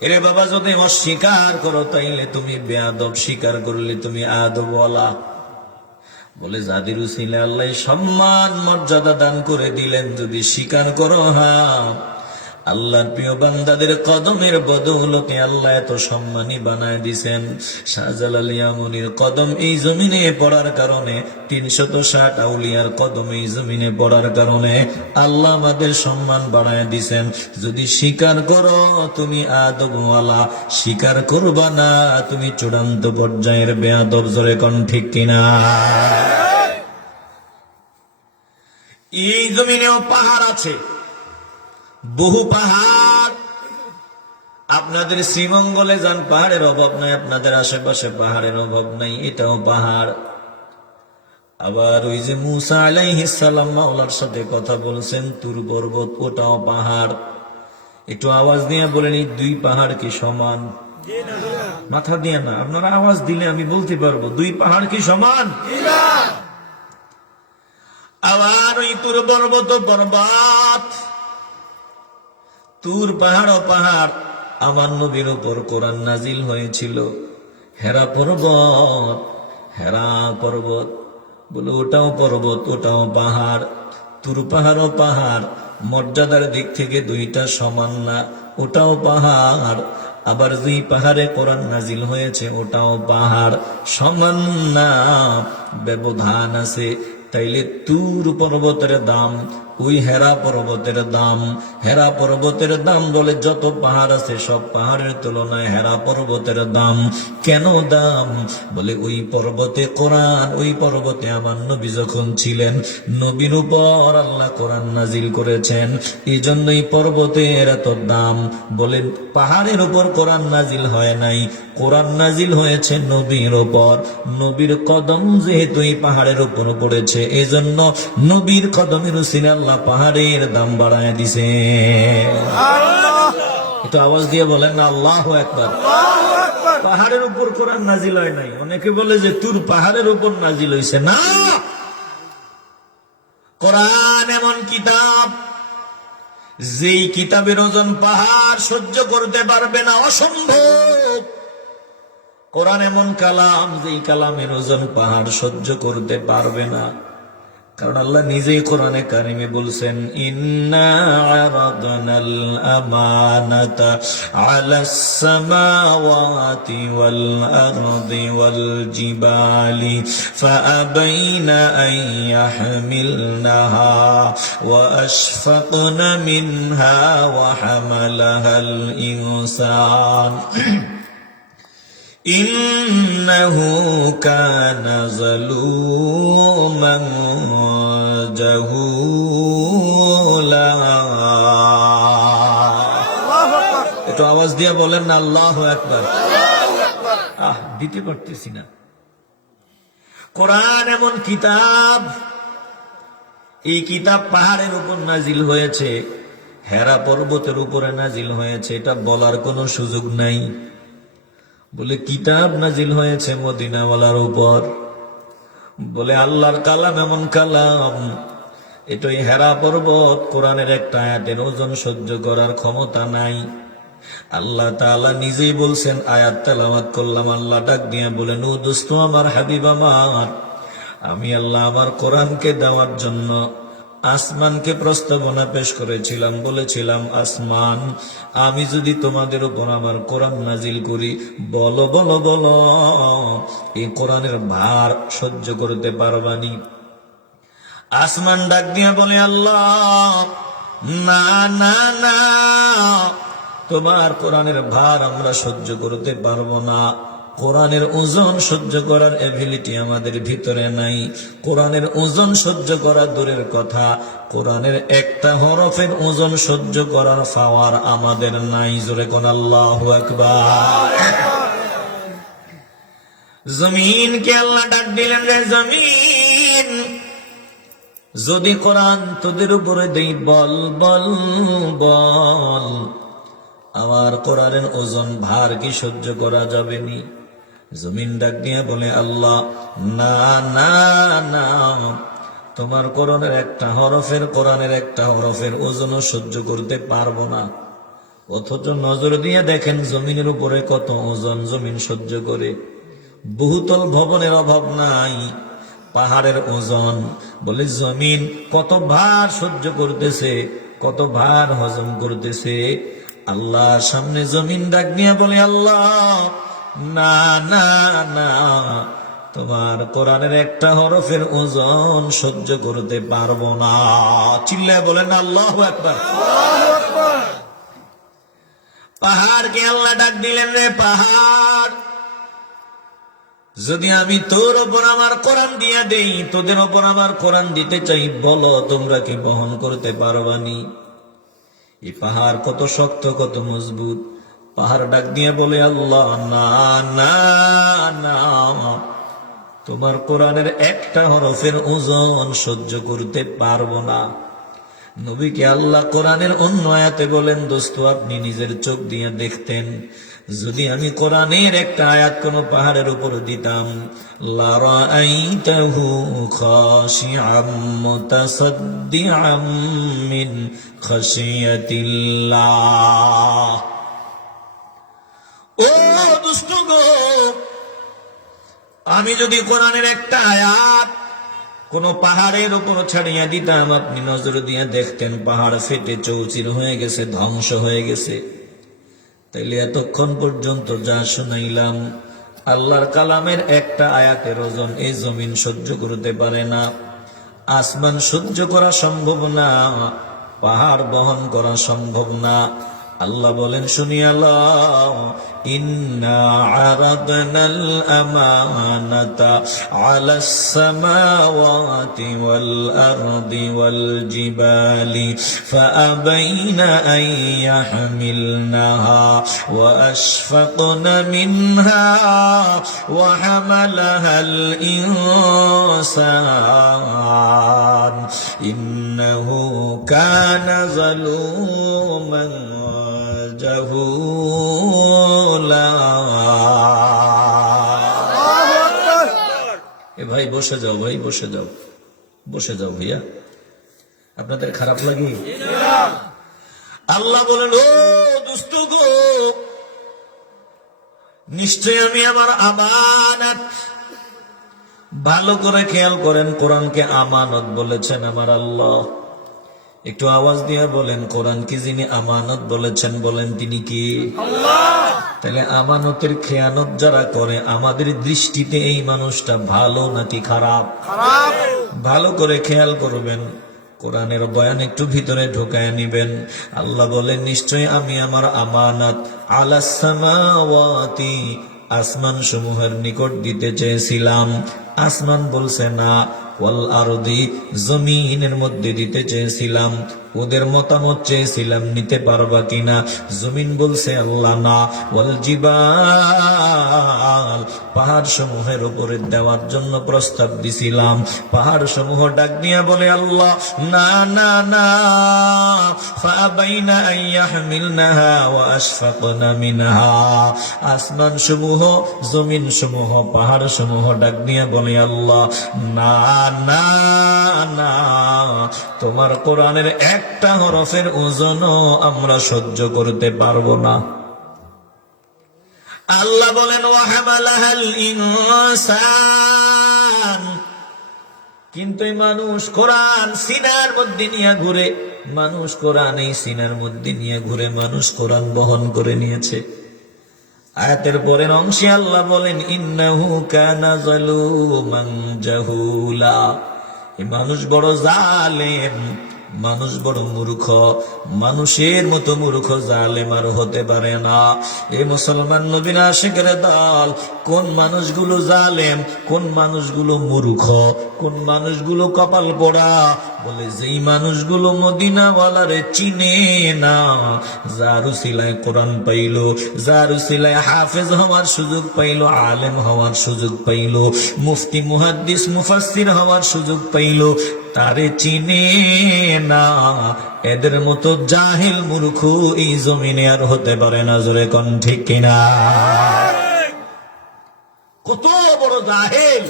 এরে বাবা, যদি অস্বীকার করো তাইলে তুমি বেয়াদব, স্বীকার করলে তুমি আদবওয়ালা। বলে যাদের উসিলে আল্লাহ সম্মান মর্যাদা দান করে দিলেন, যদি স্বীকার করো, আল্লাহর প্রিয় বান্দাদের কদমের বদৌলতে আল্লাহ এত সম্মানী বানায় দিছেন। শাহজালাল ইয়ামনির কদম এই জমিনে পড়ার কারণে, 360 আউলিয়ার কদম এই জমিনে পড়ার কারণে আল্লাহ আমাদের সম্মান বাড়ায় দিছেন। যদি স্বীকার করো তুমি আদবওয়ালা, স্বীকার করবা না তুমি চূড়ান্ত পর্যায়ের বেয়াদব। জোরে কোন ঠিক কিনা? এই জমিনেও পাহাড় আছে, বহু পাহাড়। আপনাদের শ্রীমঙ্গলে যান, পাহাড়ের অভাব নাই, আপনাদের আশেপাশে পাহাড়ের অভাব নাই, এটাও পাহাড়। আবার ওই যে মুসা আলাইহিস সালাম মাওলার সাথে কথা বলছেন, তুর পর্বত, ওটাও পাহাড়। একটু আওয়াজ দিয়ে বলেন, এই 2 পাহাড় কি সমান? মাথা দিয়ে না, আপনারা আওয়াজ দিলে আমি বলতে পারবো 2 পাহাড় কি সমান? আবার ওই তুর পর্বত পর্বত, তুর পাহাড় ও পাহাড়। আমার নবীর উপর কোরআন নাজিল হয়েছিল। হেরা পর্বত, হেরা পর্বত, বলে ওটাও পর্বত, ওটাও পাহাড়। তুর পাহাড় ও পাহাড়, মর্যাদার দিক থেকে 2টা সমান না, ওটাও পাহাড়। আবার যেই পাহাড়ে কোরআন নাজিল হয়েছে ওটাও পাহাড়, সমান না, ব্যবধান আছে। তাইলে তুর পর্বতের দাম ওই হেরা পর্বতের দাম। হেরা পর্বতের দাম বলে যত পাহাড় আছে সব পাহাড়ের তুলনায় হেরা পর্বতের দাম। কেন দাম? বলে ওই পর্বতে কোরআন, ওই পর্বতে আমার নবী যখন ছিলেন, নবীর উপর আল্লাহ কোরআন নাজিল করেছেন, এই জন্যই পর্বতের এত দাম। বলে পাহাড়ের উপর কোরআন নাজিল হয় নাই, কোরআন নাজিল হয়েছে নবীর উপর। নবীর কদম যেহেতু এই পাহাড়ের উপর পড়েছে, এই জন্য নবীর কদমের উসিলে আল্লাহ পাহাড়ের দাম বাড়ায় দিছে। একটু আওয়াজ দিয়ে বলেন না আল্লাহু আকবার। পাহাড়ের উপর কোরআন নাজিল হয় নাই। অনেকে বলে যে তোর পাহাড়ের উপর নাজিল হয়েছে। না, কোরআন এমন কিতাব, যেই কিতাবের ওজন পাহাড় সহ্য করতে পারবে না, অসম্ভব। কোরআন এমন কালাম, যেই কালামের ওজন পাহাড় সহ্য করতে পারবে না। কারণ আল্লাহ নিজেই কোরআনে কারিমে বলছেন, ইন্না আরাদনাল আমানাতা আলাস সামাওয়াতি ওয়াল আরদি ওয়াল জিবালি ফাআবাইনা আন ইয়াহমিলনাহা ওয়া আশফাকনা মিনহা ওয়া হামালাহাল ইনসান ইন্নাহু কানা যালুমান জাহুলা। একটু আওয়াজ দিয়ে বলেন না আল্লাহু আকবার। দিতে পারতেছি না। কোরআন এমন কিতাব, এই কিতাব পাহাড়ের উপর নাজিল হয়েছে, হেরা পর্বতের উপরে নাজিল হয়েছে, এটা বলার কোনো সুযোগ নাই। বলে কিতাব নাজিল হয়েছে মদিনাওয়ালার উপর। বলে আল্লাহর কালাম এমন কালাম, এটাই হেরা পর্বত কোরআনের একটা আয়াতের ওজন সহ্য করার ক্ষমতা নাই। আল্লাহ তাআলা নিজেই বলছেন, আয়াত তেলাওয়াত করলাম, আল্লাহ ডাক দিয়ে বলেন, ও দোস্ত আমার, হাবিব আমার, আমি আল্লাহ আমার কোরআনকে দেওয়ার জন্য আসমানকে প্রস্তাবনা পেশ করেছিলাম। বলেছিলাম, আসমান, আমি যদি তোমাদের উপর আমার কোরআন নাজিল করি, বলো বলো বলো, এই কোরআনের ভার সহ্য করতে পারবানি? আসমান ডাক দিয়ে বলে, আল্লাহ, না না না, তোমার কোরআনের ভার আমরা সহ্য করতে পারবো না। কোরআনের ওজন সহ্য করার এবিলিটি আমাদের ভিতরে নাই। কোরআনের ওজন সহ্য করা দূরের কথা, কোরআনের একটা হরফের ওজন সহ্য করার পাওয়ার আমাদের নাই। জোরে কোন আল্লাহু আকবার। জমিনকে আল্লাহ ডাক দিলেন, রে জমিন, যদি কোরআন তোদের উপরে দেই, বল বল বল, আমার কোরআনের ওজন ভার কি সহ্য করা যাবে নি? জমিন ডাক দিয়ে বলে, আল্লাহ, না না না, তোমার কোরআনের একটা হরফের ওজনও সহ্য করতে পারবো না। অথচ নজর দিয়ে দেখেন জমিনের উপরে কত ওজন জমিন সহ্য করে। বহুতল ভবনের অভাব নাই, পাহাড়ের ওজন। বলে জমিন কত ভার সহ্য করতেছে, কত ভার হজম করতেছে। আল্লাহর সামনে জমিন ডাক দিয়ে বলে, আল্লাহ, না না না, তোমার কোরআনের একটা হরফের ওজন সহ্য করতে পারবো না। চিল্লায় বলেন আল্লাহু আকবার। পাহাড়কে আল্লাহ ডাক দিলেন, রে পাহাড়, যদি আমি তোর ওপর আমার কোরআন দিয়ে দেই, তোদের ওপর আমার কোরআন দিতে চাই, বলো তোমরা কি বহন করতে পারবানি? এই পাহাড় কত শক্ত, কত মজবুত। পাহাড় ডাক দিয়ে বলে, আল্লাহ, না না না, তোমার কোরআনের একটা হরফের ওজন সহ্য করতে পারবো না। নবীকে আল্লাহ কোরআনের অন্য আয়াতে বলেন, দোস্ত, আপনি নিজের চোখ দিয়ে দেখতেন, যদি আমি কোরআনের একটা আয়াত কোন পাহাড়ের উপর দিতাম, লারাআইতাহু খাশিআম মুতাসাদ্দিআম মিন খাশিয়াতিল্লাহ। ও দুষ্ট গো, আমি যদি কোরআনের একটা আয়াত কোন পাহাড়ের উপর ছাড়িয়ে দিতাম, আপনি নজর দিয়ে দেখতেন পাহাড় ফেটে চৌচির হয়ে গেছে, ধ্বংস হয়ে গেছে। তাইলে এতক্ষণ পর্যন্ত যা শুনাইলাম, আল্লাহর কালামের একটা আয়াতের ওজন এই জমিন সহ্য করতে পারে না। আসমান সহ্য করা সম্ভব না, পাহাড় বহন করা সম্ভব না। আল্লাহ বলেন শুনিয়ালাম, ইন্না আরাদনাল আমানাতা আলাস সামাওয়াতি ওয়াল আরদি ওয়াল জিবালি ফাআবাইনা আন ইয়াহমিলনাহা ওয়া আশফাকনা মিনহা ওয়া হামালাহাল ইনসান ইন্নাহু কানা যালুমান জাহুলা। এ ভাই বসে যাও, ভাই বসে যাও, বসে যাও ভাইয়া, আপনাদের খারাপ লাগে? আল্লাহ বলেন, ও দুষ্ট গো, নিশ্চয় আমি আমার আমানত, ভালো করে খেয়াল করেন, কোরআনকে আমানত বলেছেন আমার আল্লাহ। একটু আওয়াজ দিয়ে বলেন, কোরআন কি যিনি আমানত বলেছেন, বলেন তিনি কি? আল্লাহ। তাহলে আমানতের খেয়ানত যারা করে, আমাদের দৃষ্টিতে এই মানুষটা ভালো নাকি খারাপ? খারাপ। ভালো করে খেয়াল করবেন, কোরআনের বয়ান একটু ভিতরে ঢোকায় নিবেন। আল্লাহ বলেন, নিশ্চয় আমি আমার আমানত আলাস সামাওয়াতি, আসমান সমূহের নিকট দিতে চেয়েছিলাম। আসমান বলছে না, ওয়াল আরদি, জমিনের মধ্যে দিতে চেয়েছিলাম, ওদের মতামত চেয়েছিলাম নিতে পারবা কিনা। জমিন বলছে আল্লাহ না। ওয়াল জিবাল, পাহাড় সমূহের উপরে দেওয়ার জন্য প্রস্তাব দিছিলাম। পাহাড় সমূহ ডাক দিয়া বলে আল্লাহ না না না, ফাআবাইনা আন ইয়াহমিলনাহা ওয়া আশফাকনা মিনহা। আসমান সমূহ, জমিন সমূহ, পাহাড় সমূহ ডাক দিয়া বলে আল্লাহ না না না, তোমার কোরআনের একটা হরফের ওজনও আমরা সহ্য করতে পারবো না। আল্লাহ বলেন, ওয়া হামালাহাল ইনসান, কিন্তু এই মানুষ কোরআন সিনার মধ্যে নিয়ে ঘুরে, মানুষ কোরআন এই সিনার মধ্যে নিয়ে ঘুরে, মানুষ কোরআন বহন করে নিয়েছে। আয়াতের পরের অংশে আল্লাহ বলেন, ইন্নাহু কানা যালুমান জাহুলা, এই মানুষ বড় জালেম, মানুষ বড় মূর্খ, মানুষের মতো মূর্খ জালেম আর হতে পারে না। এই মুসলমান নবীর আশিকের দল, কোন মানুষগুলো জালেম, কোন মানুষগুলো মূর্খ, কোন মানুষগুলো কপাল পোড়া? বলে যেই মানুষগুলো মদিনাওয়ালারে চিনে না, যার উসিলায় কোরআন পাইল, যার উসিলায় হাফেজ হওয়ার সুযোগ পাইল, আলেম হওয়ার সুযোগ পাইল, মুফতি মুহাদ্দিস মুফাসসির হওয়ার সুযোগ পাইল, তারে চিনে না। এদের মতো জাহিল মূর্খ এই জমিনে আর হতে পারে না। জোরে কোন ঠিক কিনা? কত বড় জাহিল!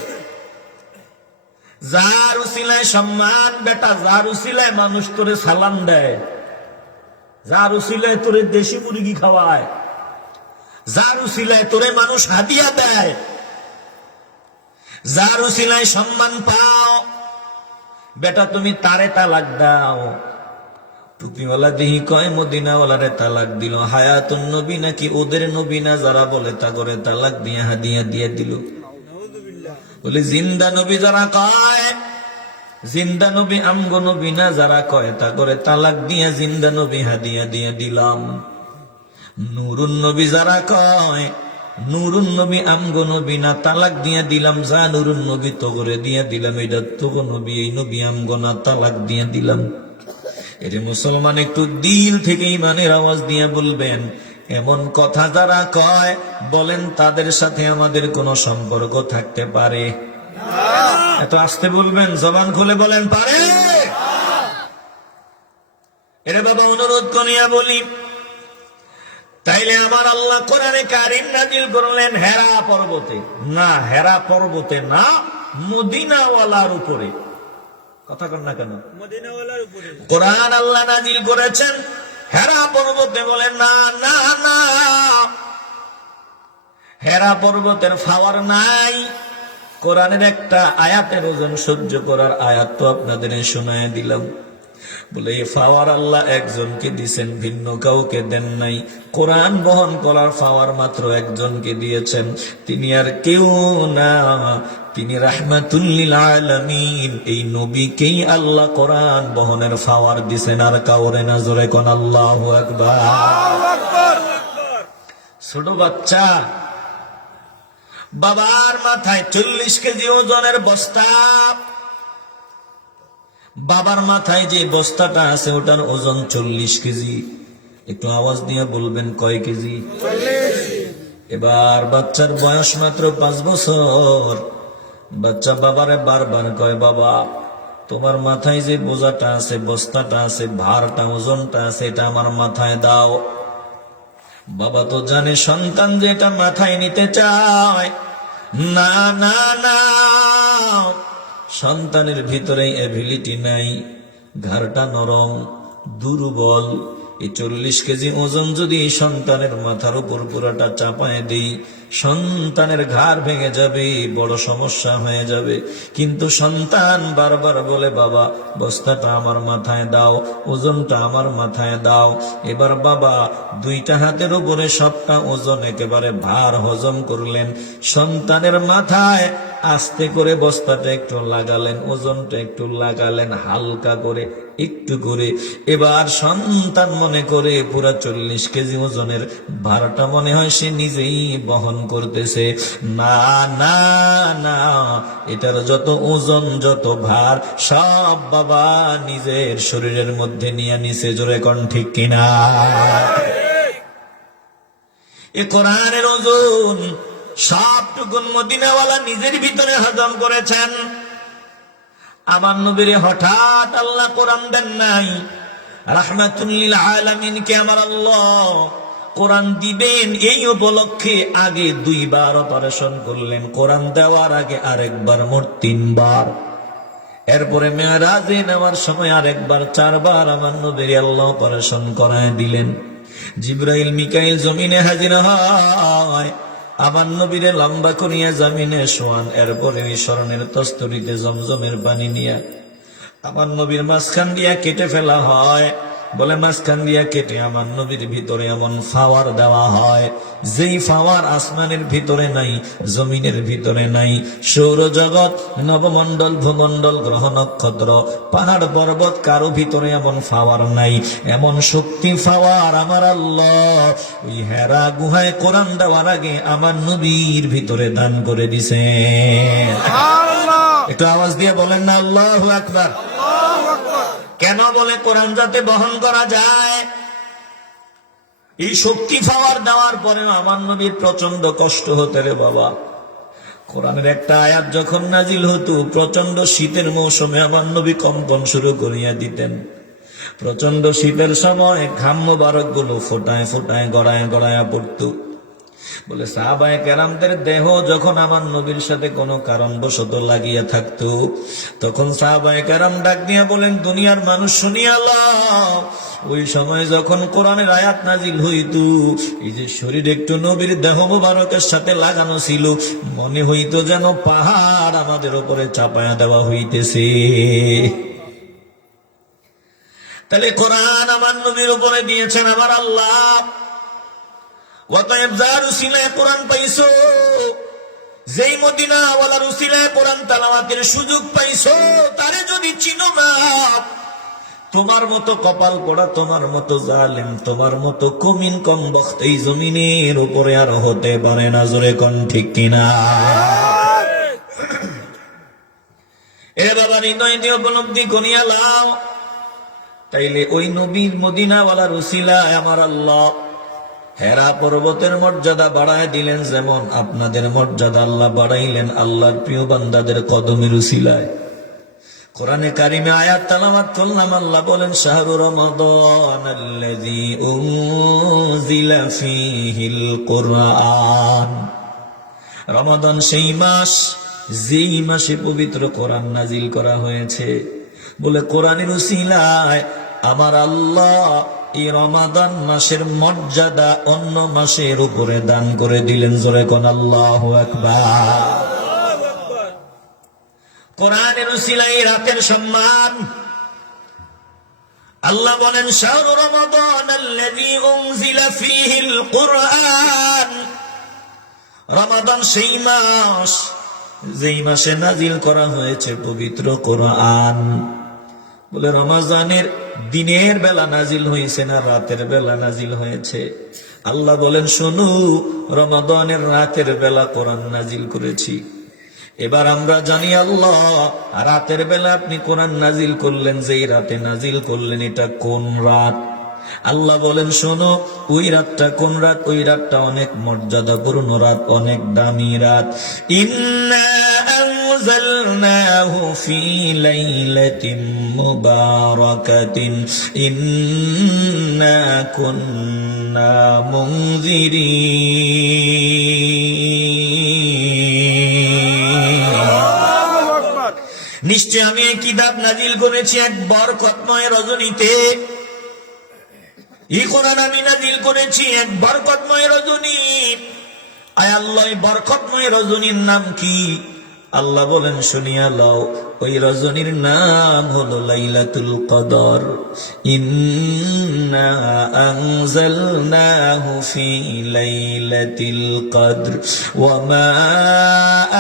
যার উসিলায় সম্মান, বেটা, যার উসিলায় মানুষ তোরে সালাম দেয়, যার উসিলায় তোরে দেশি মুরগি খাওয়ায়, যার উসিলায় তোরে মানুষ হাদিয়া দেয়, যার উসিলায় সম্মান পাও, বেটা তুমি তারে তালাক দাও। টুপিওয়ালা দেহি কয় মদিনাওয়ালারে তালাক দিল, হায়াতুন নবী নাকি ওদের নবী না যারা বলে তা করে তালাক দিয়ে হাদিয়া দিয়ে দিল। বলে জিন্দা নবী যারা কয়, জিন্দা নবী আমগো নবী না যারা কয় তা করে তালাক দিয়ে জিন্দা নবী হাদিয়া দিয়ে দিলাম। নুরুন নবী যারা কয়, নুরুন নবী আমগো নবী না, তালাক দিয়ে দিলাম। যা নুরুন নবী তো করে দিয়ে দিলাম, এটা তোগো নবী, এই নবী আমগো না, তালাক দিয়ে দিলাম। এর মুসলমান একটু দিল থেকে ইমানের আওয়াজ দিয়ে বলবেন, এমন কথা যারা কয়, বলেন তাদের সাথে আমাদের কোনো সম্পর্ক থাকতে পারে? এত আস্তে বলবেন, জবান খুলে বলেন, পারে? এরে বাবা, অনুরোধ করিয়া বলি, তাইলে আমার আল্লাহ কোরআনে কারীম নাযিল করলেন হেরা পর্বতে না, হেরা পর্বতে না, মদিনাওয়ালার উপরে। কথা কন না কেন? মদিনাওয়ালার উপরে কোরআন আল্লাহ নাযিল করেছেন, হেরা পর্বতে বলেন না না না, হেরা পর্বতের পাওয়ার নাই। কোরআনের একটা আয়াতের ওজন সহ্য করার আয়াত তো আপনাদের শোনায় দিলাম। বলে এই পাওয়ার আল্লাহ একজনকে দিয়েছেন, ভিন্ন কাউকে দেন নাই। কোরআন বহন করার পাওয়ার মাত্র একজনকে দিয়েছেন, তিনি আর কেউ না, তিনি রাহমাতুল লিল আলামিন। এই নবীকেই আল্লাহ কোরআন বহনের পাওয়ার দিছেন, আর কাউরে না। জোরে কোন আল্লাহু আকবার। ছোট বাচ্চা বাবার মাথায় 40 কেজি ওজনের বস্তা, বাবার মাথায় যে বস্তাটা আছে ওটার ওজন 40 কেজি। একটু আওয়াজ দিয়ে বলবেন কয় কেজি? 40। এবার বাচ্চার বয়স মাত্র 5 বছর। বাচ্চা বাবারে বারবার কয়, বাবা তোমার মাথায় যে বোঝাটা আছে, বস্তাটা আছে, ভারটা, ওজনটা আছে, এটা আমার মাথায় দাও। বাবা তো জানে সন্তান যেটা মাথায় নিতে চায়। না না না, সন্তানের ভিতরে এবিলিটি নাই, ঘাড়টা নরম, দুর্বল। এই 40 কেজি ওজন যদি সন্তানের মাথার উপর পুরাটা চাপায় দেই, সন্তানের ঘাড় ভেঙে যাবে, বড় সমস্যা হয়ে যাবে। কিন্তু সন্তান বারবার বলে, বাবা বস্তাটা আমার মাথায় দাও, ওজনটা আমার মাথায় দাও। এবার বাবা 2টা হাতের উপরে সবটা ওজন একেবারে ভার হজম করলেন। সন্তানের মাথায় আস্তে করে বস্তাটা একটু লাগালেন, ওজনটা একটু লাগালেন, হালকা করে একটু করে। এবার সন্তান মনে করে পুরা 40 কেজি ওজনের ভারটা মনে হয় সে নিজেই বহন করতেছে। না না না, এটার যত ওজন, যত ভার সব বাবা নিজের শরীরের মধ্যে নিয়ে নিছে। জোরে কোন ঠিক কিনা? এ কোরআনের ওজন সবটুকুন মদিনাওয়ালা নিজের ভিতরে হজম করেছেন। আমার নবীরে হঠাৎ আল্লাহ কোরআন দেন নাই। রাহমাতুল লিল আলামিনকে আমার আল্লাহ কোরআন দিবেন এই উপলক্ষে আগে 2 বার অপারেশন করলেন, কোরআন দেওয়ার আগে আরেকবার, মোট 3 বার। এরপরে মেরাজে নেওয়ার সময় আরেকবার, 4 বার আমার নবীরে আল্লাহ অপারেশন করায় দিলেন। জিবরাইল মিকাইল জমিনে হাজির হয়, আমার নবীরে লম্বা করিয়া জমিনে শোয়ান। এরপরে ওই স্মরণের তস্তরিতে জমজমের পানি নিয়া আমার নবীর মাঝখান দিয়া কেটে ফেলা হয়। বলে মাঝখান দিয়া কেটে আমার নবীর ভিতরে এমন ফাওয়ার দেওয়া হয়, যেই ফাওয়ার আসমানের ভিতরে নাই, জমিনের ভিতরে নাই। সৌরজগৎ, নবমণ্ডল, ভূমণ্ডল, গ্রহ নক্ষত্র, পাহাড় পর্বত কারো ভিতরে এমন ফাওয়ার নাই। এমন শক্তি ফাওয়ার আমার আল্লাহ ওই হেরা গুহায় কোরআন দেওয়ার আগে আমার নবীর ভিতরে দান করে দিছে। একটু আওয়াজ দিয়ে বলেন না আল্লাহু আকবার। কেন বলে? কোরআন যাতে বহন করা যায়। এই শক্তি পাওয়ার দেওয়ার পরে আমার নবীর প্রচন্ড কষ্ট হতে রে বাবা। কোরআনের একটা আয়াত যখন নাজিল হতো, প্রচন্ড শীতের মৌসুমে আমার নবী কম্পন শুরু করিয়া দিতেন। প্রচন্ড শীতের সময় ঘাম মোবারক গুলো ফোটায় ফোটায় গড়ায় গড়ায় পড়তো। বলে সাহাবায়ে কেরামদের দেহ যখন আমার নবীর সাথে কোনো কারণবশত লাগিয়া থাকতো, তখন সাহাবায়ে কেরাম ডাক দিয়া বলেন, দুনিয়ার মানুষ শুনিয়া লও, ওই সময় যখন কোরআনের আয়াত নাজিল হইতো, এই যে শরীর একটু নবীর দেহ মোবারকের সাথে লাগানো ছিল, মনে হইতো যেন পাহাড় আমাদের উপরে চাপায়া দেওয়া হইতেছে। তাহলে কোরআন আমার নবীর উপরে দিয়েছেন আমার আল্লাহ। অতএব যার উসিলায় কোরআন পাইছো, যেই মদিনাওয়ালার উসিলায় কোরআন তেলাওয়াতের সুযোগ পাইছো, তারে যদি চিনো না, তোমার মতো কপাল পোড়া, তোমার মতো জালেম, তোমার মতো কমিন কম বখত এই জমিনের উপরে আর হতে পারে না। জোরে কোন ঠিক কিনা? এ বাবা, হৃদয় দিয়ে উপলব্ধি করিয়া লাও। তাইলে ওই নবীর মদিনাওয়ালার উসিলায় আমার আল্লাহ হেরা পর্বতের মর্যাদা বাড়ায় দিলেন, যেমন আপনাদের মর্যাদা আল্লাহ বাড়াইলেন আল্লাহর প্রিয় বান্দাদের কদমের উসিলায়। কোরআনে কারিমে আয়াত তেলাওয়াত করলাম, আল্লাহ বলেন, শাহরু রমাদানাল্লাযী উনজিলা ফীহিল কুরআন। রমাদান সেই মাস যেই মাসে পবিত্র কোরআন নাজিল করা হয়েছে। বলে কোরআনের উসিলায় আমার আল্লাহ এই রমাদান মাসের মর্যাদা অন্য মাসের উপরে দান করে দিলেন। জোরে কোন আল্লাহু আকবার। কোরআনের উসিলায় রাতের সম্মান। আল্লাহ বলেন, শাহরু রমাদানাল্লাযী উনজিলা ফীহিল কুরআন। রমাদান সেই মাস যেই মাসে নাজিল করা হয়েছে পবিত্র কোরআন। বলে রমজানের দিনের বেলা নাজিল হয়েছে না রাতের বেলা নাজিল হয়েছে? আল্লাহ বলেন শোনো, রমাদানের রাতের বেলা কোরআন নাজিল করেছি। এবার আমরা জানি আল্লাহ রাতের বেলা আপনি কোরআন নাজিল করলেন, যেই রাতে নাজিল করলেন এটা কোন রাত? আল্লাহ বলেন শোনো, ওই রাতটা কোন রাত? ওই রাতটা অনেক মর্যাদাপূর্ণ রাত, অনেক দামি রাত। ইন্না আনজালনাহু ফি লাইলাতিন মুবারাকাতিন ইন্না কুন্না মুনজিরিন। নিশ্চয় আমি এই কিতাব নাজিল করেছি এক বরকতময় রজনীতে। এই কোরআন আমি নাজিল করেছি এক বরকতময় রজনী। আয় আল্লাহ, এই বরকতময় রজনীর নাম কি? আল্লাহ বলেন শুনিয়া লও, ওই রজনীর নাম হলো লাইলাতুল কদর। ইন্না আনজালনাহু ফি লাইলাতিল কদর ওয়া মা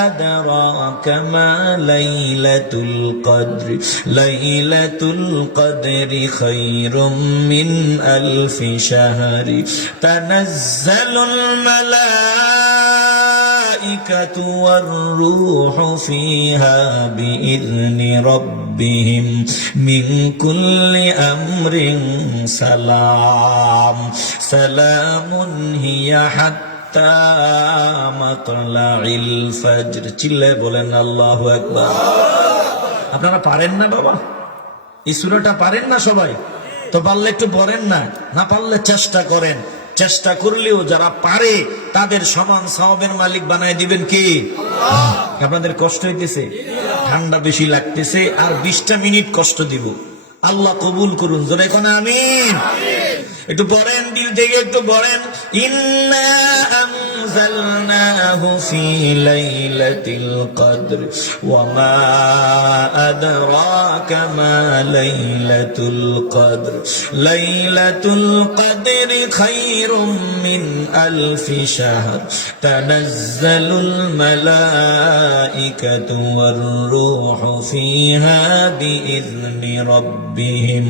আদরাকা মা লাইলাতুল কদর লাইলাতুল কদরি খায়রুম মিন আলফি শাহরি তানাজ্জালুল মালাইকাতু ওয়ার রূহু ফিহা বিইذনি রাব্বিহিম মিন কুল্লি আমরিন সালাম সালামুন হিয়া হাত্তা মাতলাইল ফজর। চিল্লায় বলেন আল্লাহু আকবার। আপনারা পারেন না বাবা? এই সূরাটা পারেন না সবাই? তো পারলে একটু পড়েন না, না পারলে চেষ্টা করেন। চেষ্টা করলেও যারা পারে তাদের সমান সওয়াবের মালিক বানায় দিবেন কি আল্লাহ। আপনাদের কষ্ট হইতেছে, ঠান্ডা বেশি লাগতেছে, আর 20টা মিনিট কষ্ট দিব। আল্লাহ কবুল করুন, জোরে কোন আমিন। একটু পড়েন, দিল থেকে একটু পড়েন। ইন্না আনজালনাহু ফি লাইলাতিল কদর ওয়া মা আদরাকা মা লাইলাতুল কদর লাইলাতুল কদরি খায়রুম মিন আলফি শাহর তানাজ্জালুল মালাইকাতু ওয়ার রূহু ফিহা বিইذনি রাব্বিহিম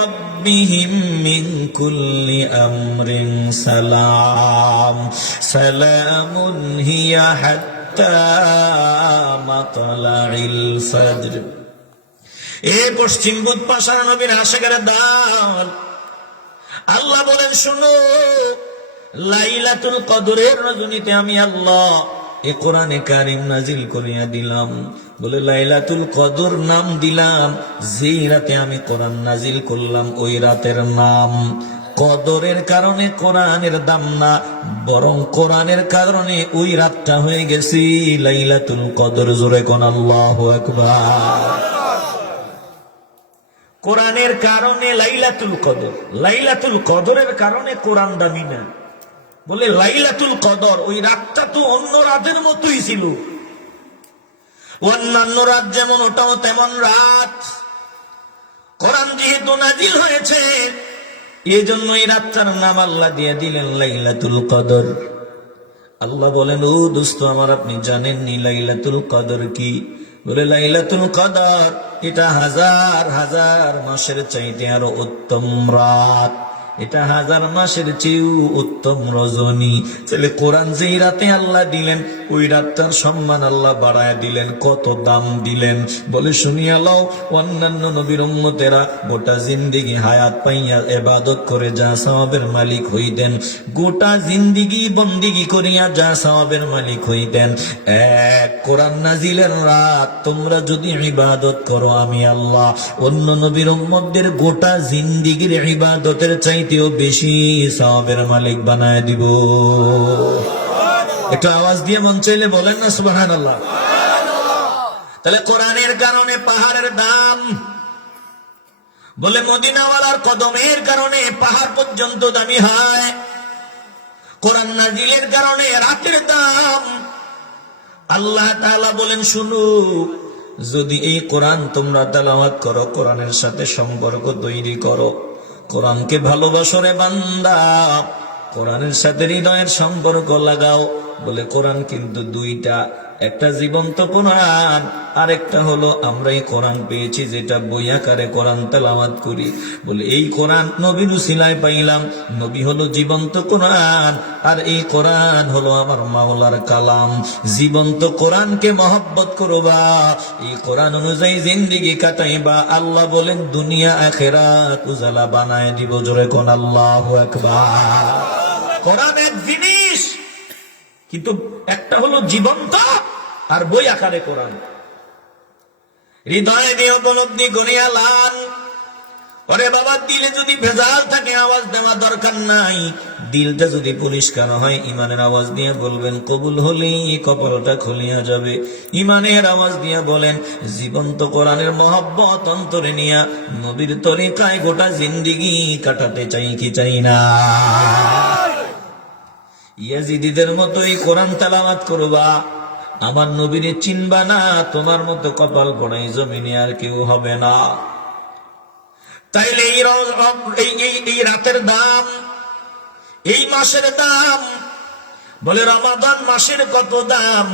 ربهم من كل أمر سلام سلام هي حتى مطلع الفجر। এই পশ্চিম বুধ পাশার নবীর আশিকের দল আল্লাহ বলেন শুনো, লাইলাতুল কদরের রজনীতে আমি আল্লাহ এ কোরআনে কারিম নাজিল করিয়া দিলাম। বলে লাইলাতুল কদর নাম দিলাম যেই রাতে আমি কোরআন নাজিল করলাম, ওই রাতের নাম। কদরের কারণে কোরআনের দাম না, বরং কোরআনের কারণে ওই রাতটা হয়ে গেছে লাইলাতুল কদর। জোরে কোন আল্লাহু আকবার। কোরআনের কারণে লাইলাতুল কদর, লাইলাতুল কদরের কারণে কোরআন দামি না। বলে লাইলাতুল কদর ওই রাতটা তো অন্য রাতের মতোই ছিল, অন্যান্য রাত যেমন ওটাও তেমন রাত। কোরআন যেহেতু নাজিল হয়েছে, এই জন্য এই রাতটার নাম আল্লাহ দিয়ে দিলেন লাইলাতুল কদর। আল্লাহ বলেন ও দোস্ত আমার, আপনি জানেননি লাইলাতুল কদর কি? বলে লাইলাতুল কদর এটা হাজার হাজার মাসের চাইতে আরো উত্তম রাত, এটা হাজার মাসের চেয়েও উত্তম রজনী। তাহলে কোরআন যেই রাতে আল্লাহ দিলেন, ওই রাতটার সম্মান আল্লাহ বাড়ায় দিলেন। কত দাম দিলেন বলে শুনিয়া লও। অন্যান্য নবীর উম্মতেরা গোটা জিন্দিগি হায়াত পাইয়া ইবাদত করে যা সওয়াবের মালিক হইতেন, গোটা জিন্দিগি বন্দিগি করিয়া যা সওয়াবের মালিক হইতেন, এক কোরআন নাজিলের রাত তোমরা যদি ইবাদত করো, আমি আল্লাহ অন্য নবীর উম্মতদের গোটা জিন্দিগির ইবাদতের চাইতেও বেশি সওয়াবের মালিক বানায় দিব। একটু আওয়াজ দিয়ে মন চাইলে বলেন না সুবহানাল্লাহ। তাহলে কোরআনের কারণে পাহাড়ের দাম। বলে মদিনাওয়ালার কদমের কারণে পাহাড় পর্যন্ত দামি হয়। কোরআন নাজিলের কারণে রাতের দাম। আল্লাহ তাআলা বলেন শুনো, যদি এই কোরআন তোমরা তেলাওয়াত করো, কোরআনের সাথে সম্পর্ক তৈরি করো, কোরআনকে ভালোবাসো রে বান্দা, কোরআনের সাথে হৃদয়ের সম্পর্ক লাগাও, বলে কোরআন কিন্তু দুইটা, একটা জীবন্ত কোরআন, আরেকটা হলো আমরা এই কোরআন পেয়েছি যেটা বই আকারে কোরআন তেলাওয়াত করি। বলে এই কোরআন নবীর উসিলায় পাইলাম, নবী হলো জীবন্ত কোরআন, আর এই কোরআন হলো আমার মাওলার কালাম। জীবন্ত কোরআনকে মহব্বত করবা, এই কোরআন অনুযায়ী জিন্দেগি কাটাইবা, আল্লাহ বলেন দুনিয়া আখিরাত উজালা বানায় দিব। জোরে কোন আল্লাহু আকবার। কোরআন এক জিনিস, কিন্তু একটা হলো জীবন্ত আর বই আকারে কোরআন। হৃদয়ে নিয়ে উপলব্ধি করিয়া লান। ওরে বাবা, দিলে যদি ভেজাল থাকে আওয়াজ দেওয়া দরকার নাই, দিলটা যদি পরিষ্কার হয় ইমানের আওয়াজ দিয়ে বলবেন কবুল হলেই কপালটা খুলিয়া যাবে। ইমানের আওয়াজ দিয়ে বলেন জীবন্ত কোরআনের মহব্বত অন্তরে নিয়া নবীর তরিকায় গোটা জিন্দেগি কাটাতে চাই কি চাই না? ইয়াজিদিদের মতো এই কোরআন তেলাওয়াত করবা, আমার নবীরে চিনবা না, তোমার মতো কপাল পড়াই জমিনে আর কেউ হবে না। তাইলে এই রাতের দাম, এই মাসের দাম, বলে রমাদান মাসের কত দাম।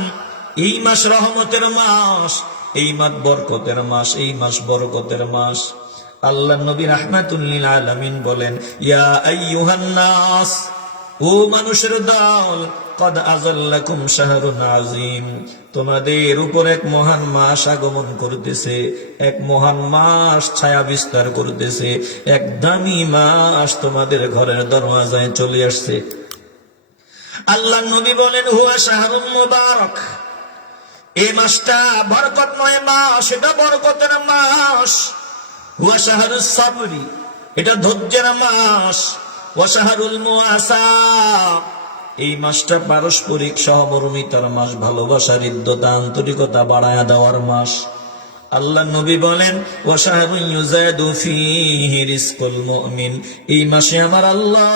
এই মাস রহমতের মাস, এই মাস বরকতের মাস, এই মাস বরকতের মাস। আল্লাহ নবী রাহমাতুল লিল আলামিন বলেন ইয়া আইয়ুহান নাস, ও মানুষের দল, কদ আযাল্লাকুম শাহরুন আযীম, তোমাদের উপর এক মহান মাস আগমন করতেছে, এক মহান মাস ছায়া বিস্তার করতেছে, এক দামি মাস তোমাদের ঘরের দরওয়াজায় চলে আসছে। আল্লাহ নবী বলেন হুয়া শাহরুন মুবারক, এই মাসটা বরকতময় মাস, এটা বরকতের মাস। হুয়া শাহরুস সাবরি, এটা ধৈর্যের মাস। ওয়া শাহরুল মুআসা, এই মাসটা পারস্পরিক সহমর্মিতার মাস, ভালোবাসার হৃদ্যতা আন্তরিকতা বাড়ায়া দেওয়ার মাস। আল্লাহ নবী বলেন ওয়া শাহরুন ইউজাদু ফীহি রিজকুল মুমিন, এই মাসে আমার আল্লাহ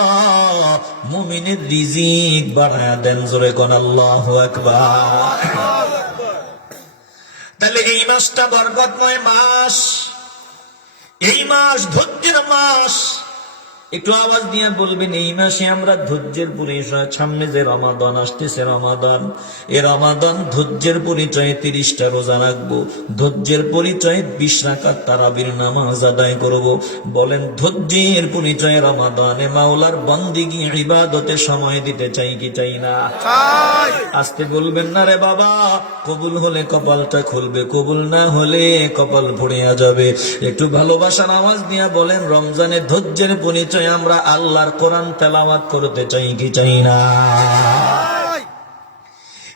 মুমিনের রিজিক বাড়ায়া দেন। জোরে কোন আল্লাহু আকবার। তাহলে এই মাসটা বরকতময় মাস, এই মাস ধৈর্যের মাস। একটু আওয়াজ দিয়ে বলবেন এই মাসে আমরা ধৈর্যের পরিচয়। সামনে যে রমাদান আসতেছে, রমাদান, এ রমাদান ধৈর্যের পরিচয়ে 30টা রোজা রাখবো, ধৈর্যের পরিচয়ে 20 রাকাত তারাবির নামাজ আদায় করব। বলেন ধৈর্যের পরিচয়ে রমাদানে মাওলার বন্দেগী ইবাদতে সময় দিতে চাই কি চাই না? আস্তে বলবেন না রে বাবা, কবুল হলে কপালটা খুলবে, কবুল না হলে কপাল পড়িয়া যাবে। একটু ভালোবাসার আওয়াজ দিয়া বলেন রমজানে ধৈর্যের পরিচয় আমরা আল্লাহর কোরআন তেলাওয়াত করতে চাই কি চাই না?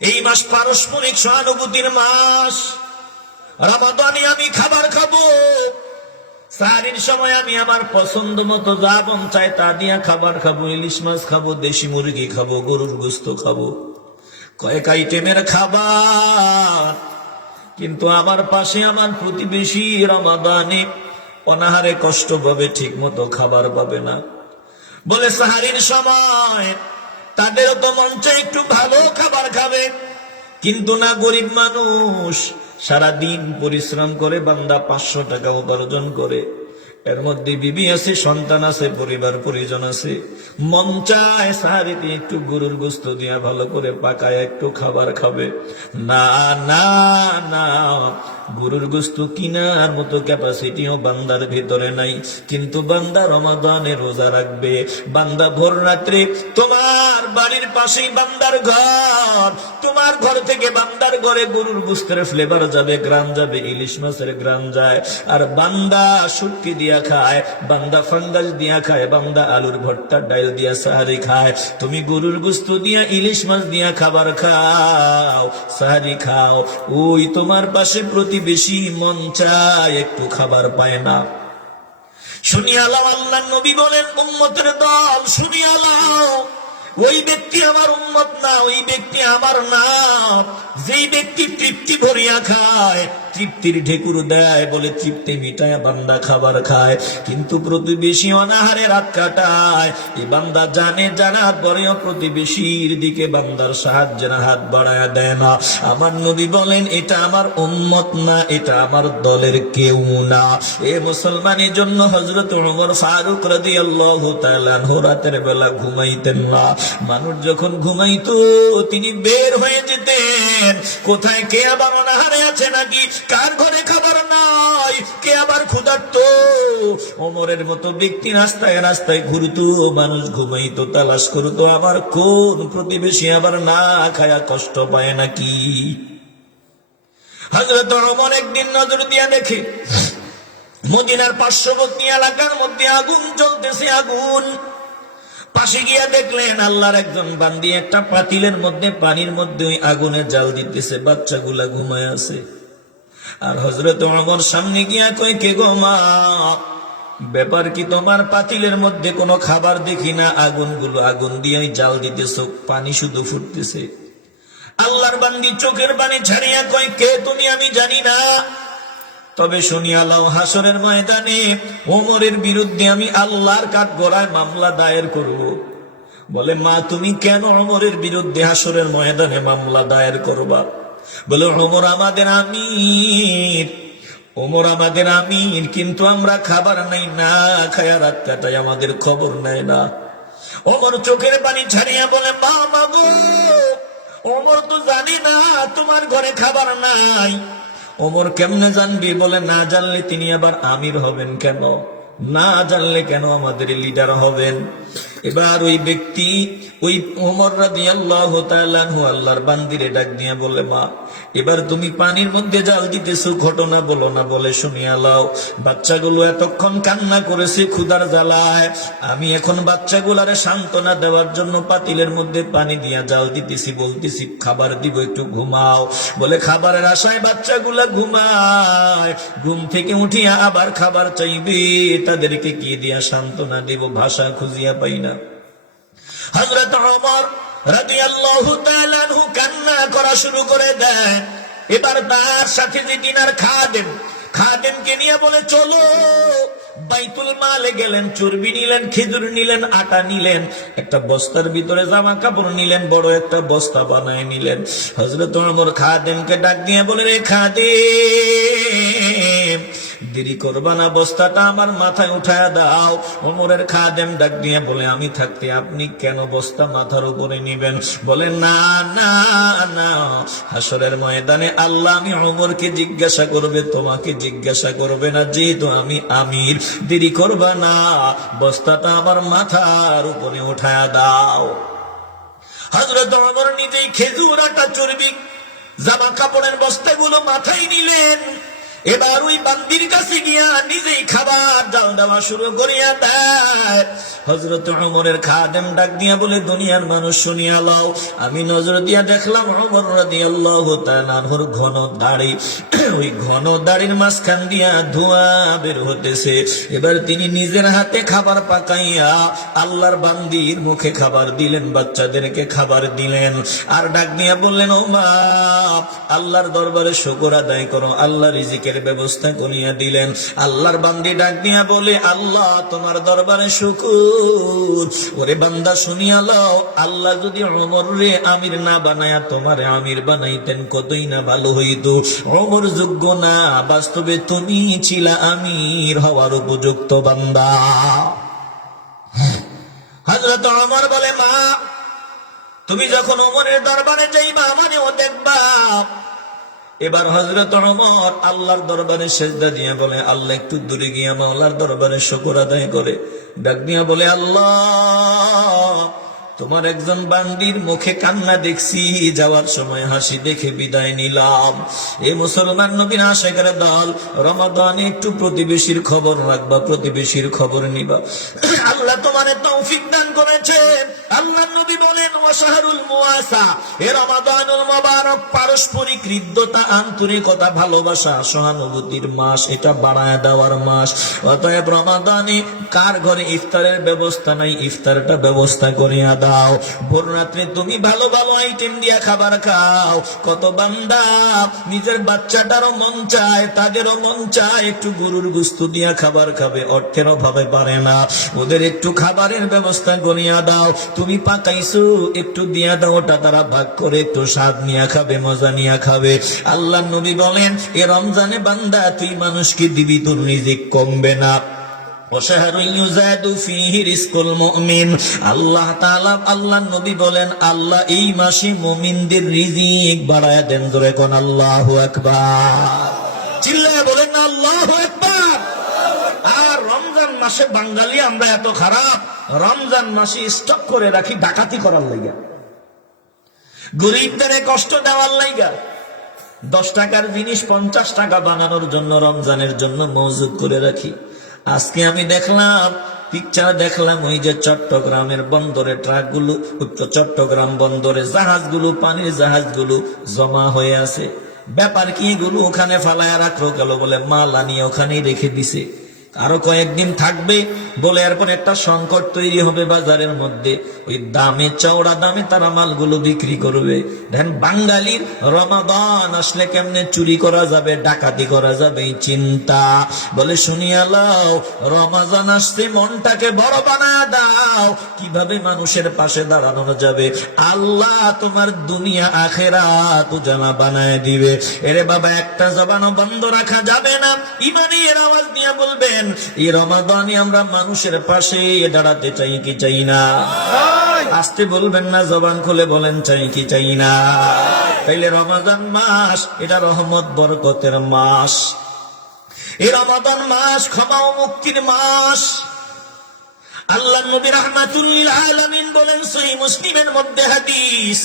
এই মাস পারস্পরিক সহানুভূতির মাস। রমাদানে আমি খাবার খাবো, সাহারির সময় আমি আমার পছন্দ মতো যা মন চায় তা দিয়া খাবার খাবো। ইলিশ মাছ খাবো, দেশি মুরগি খাবো, গরুর গোশত খাবো, কয়েক আইটেমের খাবার। কিন্তু আমার পাশে আমার প্রতিবেশী রমাদানে অনাহারে কষ্ট পাবে, ঠিক মতো খাবার পাবে না। বলে সাহারির সময় তাদেরও তো মন চায় একটু ভালো খাবার খাবে, কিন্তু না, গরিব মানুষ সারাদিন পরিশ্রম করে বান্দা 500 টাকা উপার্জন করে, এর মধ্যে বিবি আছে, সন্তান আছে, পরিবার পরিজন আছে। মন চায় সাহারিতে একটু গরুর গোশত দিয়া ভালো করে পাকায় একটু খাবার খাবে। না না না, গরুর গোশত কিনার মতো ক্যাপাসিটিও বান্দার ভিতরে নাই। কিন্তু বান্দা রমাদানে রোজা রাখবে, বান্দা ভোর রাত্রে তোমার বাড়ির পাশেই বান্দার ঘর, তোমার ঘর থেকে বান্দার ঘরে গরুর গোশতের ফ্লেভার যাবে, গ্রাম যাবে, ইলিশ মাছের গ্রাম যায়। আর বান্দা শুটকি দিয়া খায়, বান্দা ফাঙ্গাস দিয়া খায়, বান্দা আলুর ভর্তা ডাল দিয়া সাহারি খায়। তুমি গরুর গোশত দিয়া ইলিশ মাছ দিয়া খাবার খাও, সাহারি খাও। ওই তোমার পাশে প্রতিবেশী মন চায় একটু খাবার পায় না। শুনিয়ালাও, আল্লাহ নবী বলেন উম্মতের দল শুনিয়ালাও, ওই ব্যক্তি আমার উম্মত না, ওই ব্যক্তি আমার না। যেই ব্যক্তি তৃপ্তি ভরিয়া খায়, তৃপ্তির ঢেকুর দেয়, বলে তৃপ্তি মিটায় বান্দা খাবার খায়, কিন্তু প্রতিবেশী অনাহারে রাত কাটায়। এ বান্দা জানে, জানার পরেও প্রতিবেশীর দিকে বান্দার সাহায্যের হাত বাড়ায় দেয় না। আমার নবী বলেন, এটা আমার উম্মত না, এটা আমার দলের কেউ না। এ মুসলমানের জন্য হযরত ওমর ফারুক রাদিয়াল্লাহু তাআলা আনহু রাতের বেলা ঘুমাইতেন না। মানুষ যখন ঘুমাইতো তিনি বের হয়ে যেতেন, কোথায় কে আবার অনাহারে আছে নাকি, কার ঘরে খাবার নাই, কে আবার ক্ষুধার্ত। ওমরের মতো ব্যক্তি রাস্তায় রাস্তায় ঘুরতো, মানুষ ঘুমাইতো, তালাশ করতো আমার কোন প্রতিবেশী আবার না খায়া কষ্ট পায় নাকি। হযরত ওমর একদিন নজর দিয়া দেখে মদিনার পার্শ্ববর্তী এলাকার মধ্যে আগুন জ্বলতেছে, আগুন। পাশে গিয়া দেখলেন আল্লাহর একজন বান্দি একটা পাতিলের মধ্যে পানির মধ্যে ওই আগুনে জাল দিতেছে, বাচ্চাগুলা ঘুমায় আছে। আর হযরত ওমর সামনে গিয়া কয়, কে গো মা, ব্যাপার কি তোমার? পাতিলের মধ্যে কোনো খাবার দেখি না, আগুনগুলো আগুন দিয়ে জাল দিতেছ, পানি শুধু ফুটতেছে। আল্লাহর বান্দি চোখের পানি ছাড়িয়া কয়, কে তুমি? আমি জানি না, তবে শুনিয়া লও, হাসরের ময়দানে ওমরের বিরুদ্ধে আমি আল্লাহর কাঠগড়ায় মামলা দায়ের করব। বলে, মা তুমি কেন ওমরের বিরুদ্ধে হাসরের ময়দানে মামলা দায়ের করবা? বলে, ওমর আমাদের আমির, ওমর আমাদের আমির, কিন্তু আমরা খাবার নাই, না খায়া রাত কাটাই, আমাদের খবর নেয় না। ওমর চোখের পানি ছাড়িয়া বলে, মা মাগো, ওমর তো জানি না তোমার ঘরে খাবার নাই। ওমর কেমনে জানবি? বলে, না জানলে তিনি আবার আমির হবেন কেন? না জানলে কেন আমাদের লিডার হবেন? এবার ওই ব্যক্তি, ওই ওমর রাদিয়াল্লাহু তাআলা আনহু আল্লাহর বান্দিরে ডাক দিয়ে বলে, মা এবার তুমি পানির মধ্যে জাল দিতেছো, ঘটনা বলো না। বলে, শুনিয়া লাও, বাচ্চাগুলো এতক্ষণ কান্না করেছে ক্ষুধার জ্বালায়, আমি এখন বাচ্চাগুলারে সান্ত্বনা দেওয়ার জন্য পাতিলের মধ্যে পানি দিয়া জাল দিতেছি, বলতেছি খাবার দিব, একটু ঘুমাও। বলে, খাবারের আশায় বাচ্চাগুলা ঘুমায়, ঘুম থেকে উঠিয়া আবার খাবার চাইবে, তাদেরকে কি দিয়া সান্ত্বনা দেব, ভাষা খুঁজিয়া পাই না। হযরত ওমর রাদিয়াল্লাহু তাআলা আনহু কান্না করা শুরু করে দেন। এবার তার সাথে যে দিনার খাদেমকে নিয়ে বলে, চলো বাইতুল মালে গেলেন, চর্বি নিলেন, খেজুর নিলেন, আটা নিলেন, একটা বস্তার ভিতরে জামা কাপড় নিলেন, বড় একটা বস্তা বানায় নিলেন। হযরত ওমর খাদেমকে ডাক দিয়ে বলে, রে খাদেম, দেরি করবা না, বস্তাটা আমার মাথায় উঠায় দাও। ওমরের খাদেম ডাক দিয়ে বলে, আমি থাকতে আপনি কেন বস্তা মাথার উপরে নিবেন? বলে, না না না, হাসরের ময়দানে আল্লাহ আমি ওমরকে জিজ্ঞাসা করবে, তোমাকে জিজ্ঞাসা করবে না, যেহেতু আমি আমির। দেরি করবা না, বস্তাটা আমার মাথার উপরে উঠায় দাও। হযরত ওমর নিজেই খেজুর, আটা, চর্বি, জামা কাপড়ের বস্তাগুলো মাথায় নিলেন। এবার ওই বান্দির কাছে গিয়া নিজেই খাবার জাল দেওয়া শুরু করিয়া দেয়। হযরত ওমরের খাদেম ডাক দিয়া বলে, দুনিয়ার মানুষ শুনিয়া লও, আমি নজর দিয়া দেখলাম ওমর রাদিয়াল্লাহু তাআলা আনহুর ঘন দাড়ি, ওই ঘন দাড়ির মাঝখান দিয়া ধোঁয়া বের হতেছে। এবার তিনি নিজের হাতে খাবার পাকাইয়া আল্লাহর বান্দির মুখে খাবার দিলেন, বাচ্চাদেরকে খাবার দিলেন। আর ডাক দিয়া বললেন, ও মা, আল্লাহর দরবারে শুকর আদায় করো, আল্লাহ রিজিকের ব্যবস্থা করিয়া দিলেন। আল্লাহর বান্দি ডাক দিয়া বলে, আল্লাহ তোমার দরবারে শুকর। ওরে বান্দা শুনিয়া লও, আল্লাহ যদি ওমর রে আমির না বানায়া তোমারে আমির বানাইতেন, কতই না ভালো হইতো। ওমর যোগ্য না, বাস্তবে তুমি ছিলা আমির হওয়ার উপযুক্ত বান্দা। হযরত ওমর বলে, মা তুমি যখন ওমরের দরবারে যাইবা আমারেও দেখবা। এবার হযরত ওমর আল্লাহর দরবারে সেজদা দিয়ে বলে, আল্লাহ একটু দূরে গিয়া মাওলার দরবারে শুকর আদায় করে ডাক দিয়া বলে, আল্লাহ তোমার একজন বান্দির মুখে কান্না দেখছি, যাওয়ার সময় হাসি দেখে বিদায় নিলাম। এ মুসলমান নবীর আশিকের দল, রমাদানে একটু প্রতিবেশীর খবর রাখবা, প্রতিবেশীর খবর নিবা। আল্লাহ আল্লাহ তোমারে তৌফিক দান করেছেন। আল্লাহ নবী বলেন ওয়াশাহরুল মুওয়াসা, এ রমাদানুল মুবারক পারস্পরিক হৃদ্যতা, আন্তরিকতা, ভালোবাসা, সহানুভূতির মাস, এটা বাড়ায় দেওয়ার মাস। অতএব রমাদানে কার ঘরে ইফতারের ব্যবস্থা নাই, ইফতারটা ব্যবস্থা করিয়া দাও। ভোর রাত্রে তুমি ভালো ভালো আইটেম দিয়া খাবার খাও। কত বান্দা নিজের বাচ্চাটারও মন চায়, তাদেরও মন চায় একটু গরুর গোশত দিয়া খাবার খাবে, অর্থের অভাবে পারে না। ওদের একটু খাবারের ব্যবস্থা করিয়া দাও। তুমি পাকাইছো, একটু দিয়া দাও, ওটা তারা ভাগ করে একটু স্বাদ নিয়ে খাবে, মজা নিয়ে খাবে। আল্লাহ নবী বলেন এ রমজানে বান্দা তুই মানুষকে দিবি, তোর রিজিক কমবে না। আল্লাহ তাআলা, আল্লাহ নবী বলেন আল্লাহ এই মাসে মুমিনদের রিজিক বাড়ায়া দেন। জোরে কোন আল্লাহু আকবার, চিল্লায়া বলেন না আল্লাহু আকবার। আর রমজান মাসে বাঙালি আমরা এত খারাপ, রমজান মাসে স্টক করে রাখি ডাকাতি করার লাইগা, গরিবদের কষ্ট দেওয়ার লাইগা। 10 টাকার জিনিস 50 টাকা বানানোর জন্য রমজানের জন্য মজুদ করে রাখি। আজকে আমি দেখলাম, পিকচার দেখলাম, ওই যে চট্টগ্রামের বন্দরে ট্রাকগুলো, চট্টগ্রাম বন্দরে জাহাজগুলো, পানির জাহাজগুলো জমা হয়ে আছে। ব্যাপার কি, এগুলো ওখানে ফালায় রাখলো গেল বলে মাল আনিয়ে ওখানেই রেখে দিছে। আরো কয়েকদিন থাকবে বলে এরপর একটা সংকট তৈরি হবে বাজারের মধ্যে। ওই দামে, চওড়া দামে তারা মালগুলো বিক্রি করবে। দেখেন বাঙালির রমাদান আসলে কেমনে চুরি করা যাবে, ডাকাতি করা যাবে এই চিন্তা। বলে শুনিয়া লাও, রমাদান আসছে, মনটাকে বড় বানায় দাও, কিভাবে মানুষের পাশে দাঁড়ানো যাবে। আল্লাহ তোমার দুনিয়া আখিরাত উজালা বানায় দিবে। এরে বাবা, একটা জবানও বন্ধ রাখা যাবে না। ইমানের আওয়াজ নিয়ে বলবেন এই রমাদানে আমরা মানুষের পাশে দাঁড়াতে চাই কি চাই না? আসতে বলবেন না, জবান খুলে বলেন চাই কি চাই না? তাইলে রমাদান মাস এটা রহমত বরকতের মাস। এই রমাদান মাস ক্ষমা ও মুক্তির মাস। আল্লাহ নবী রাহমাতুল লিল আলামিন বলেন, সহিহ মুসলিমের মধ্যে হাদিস,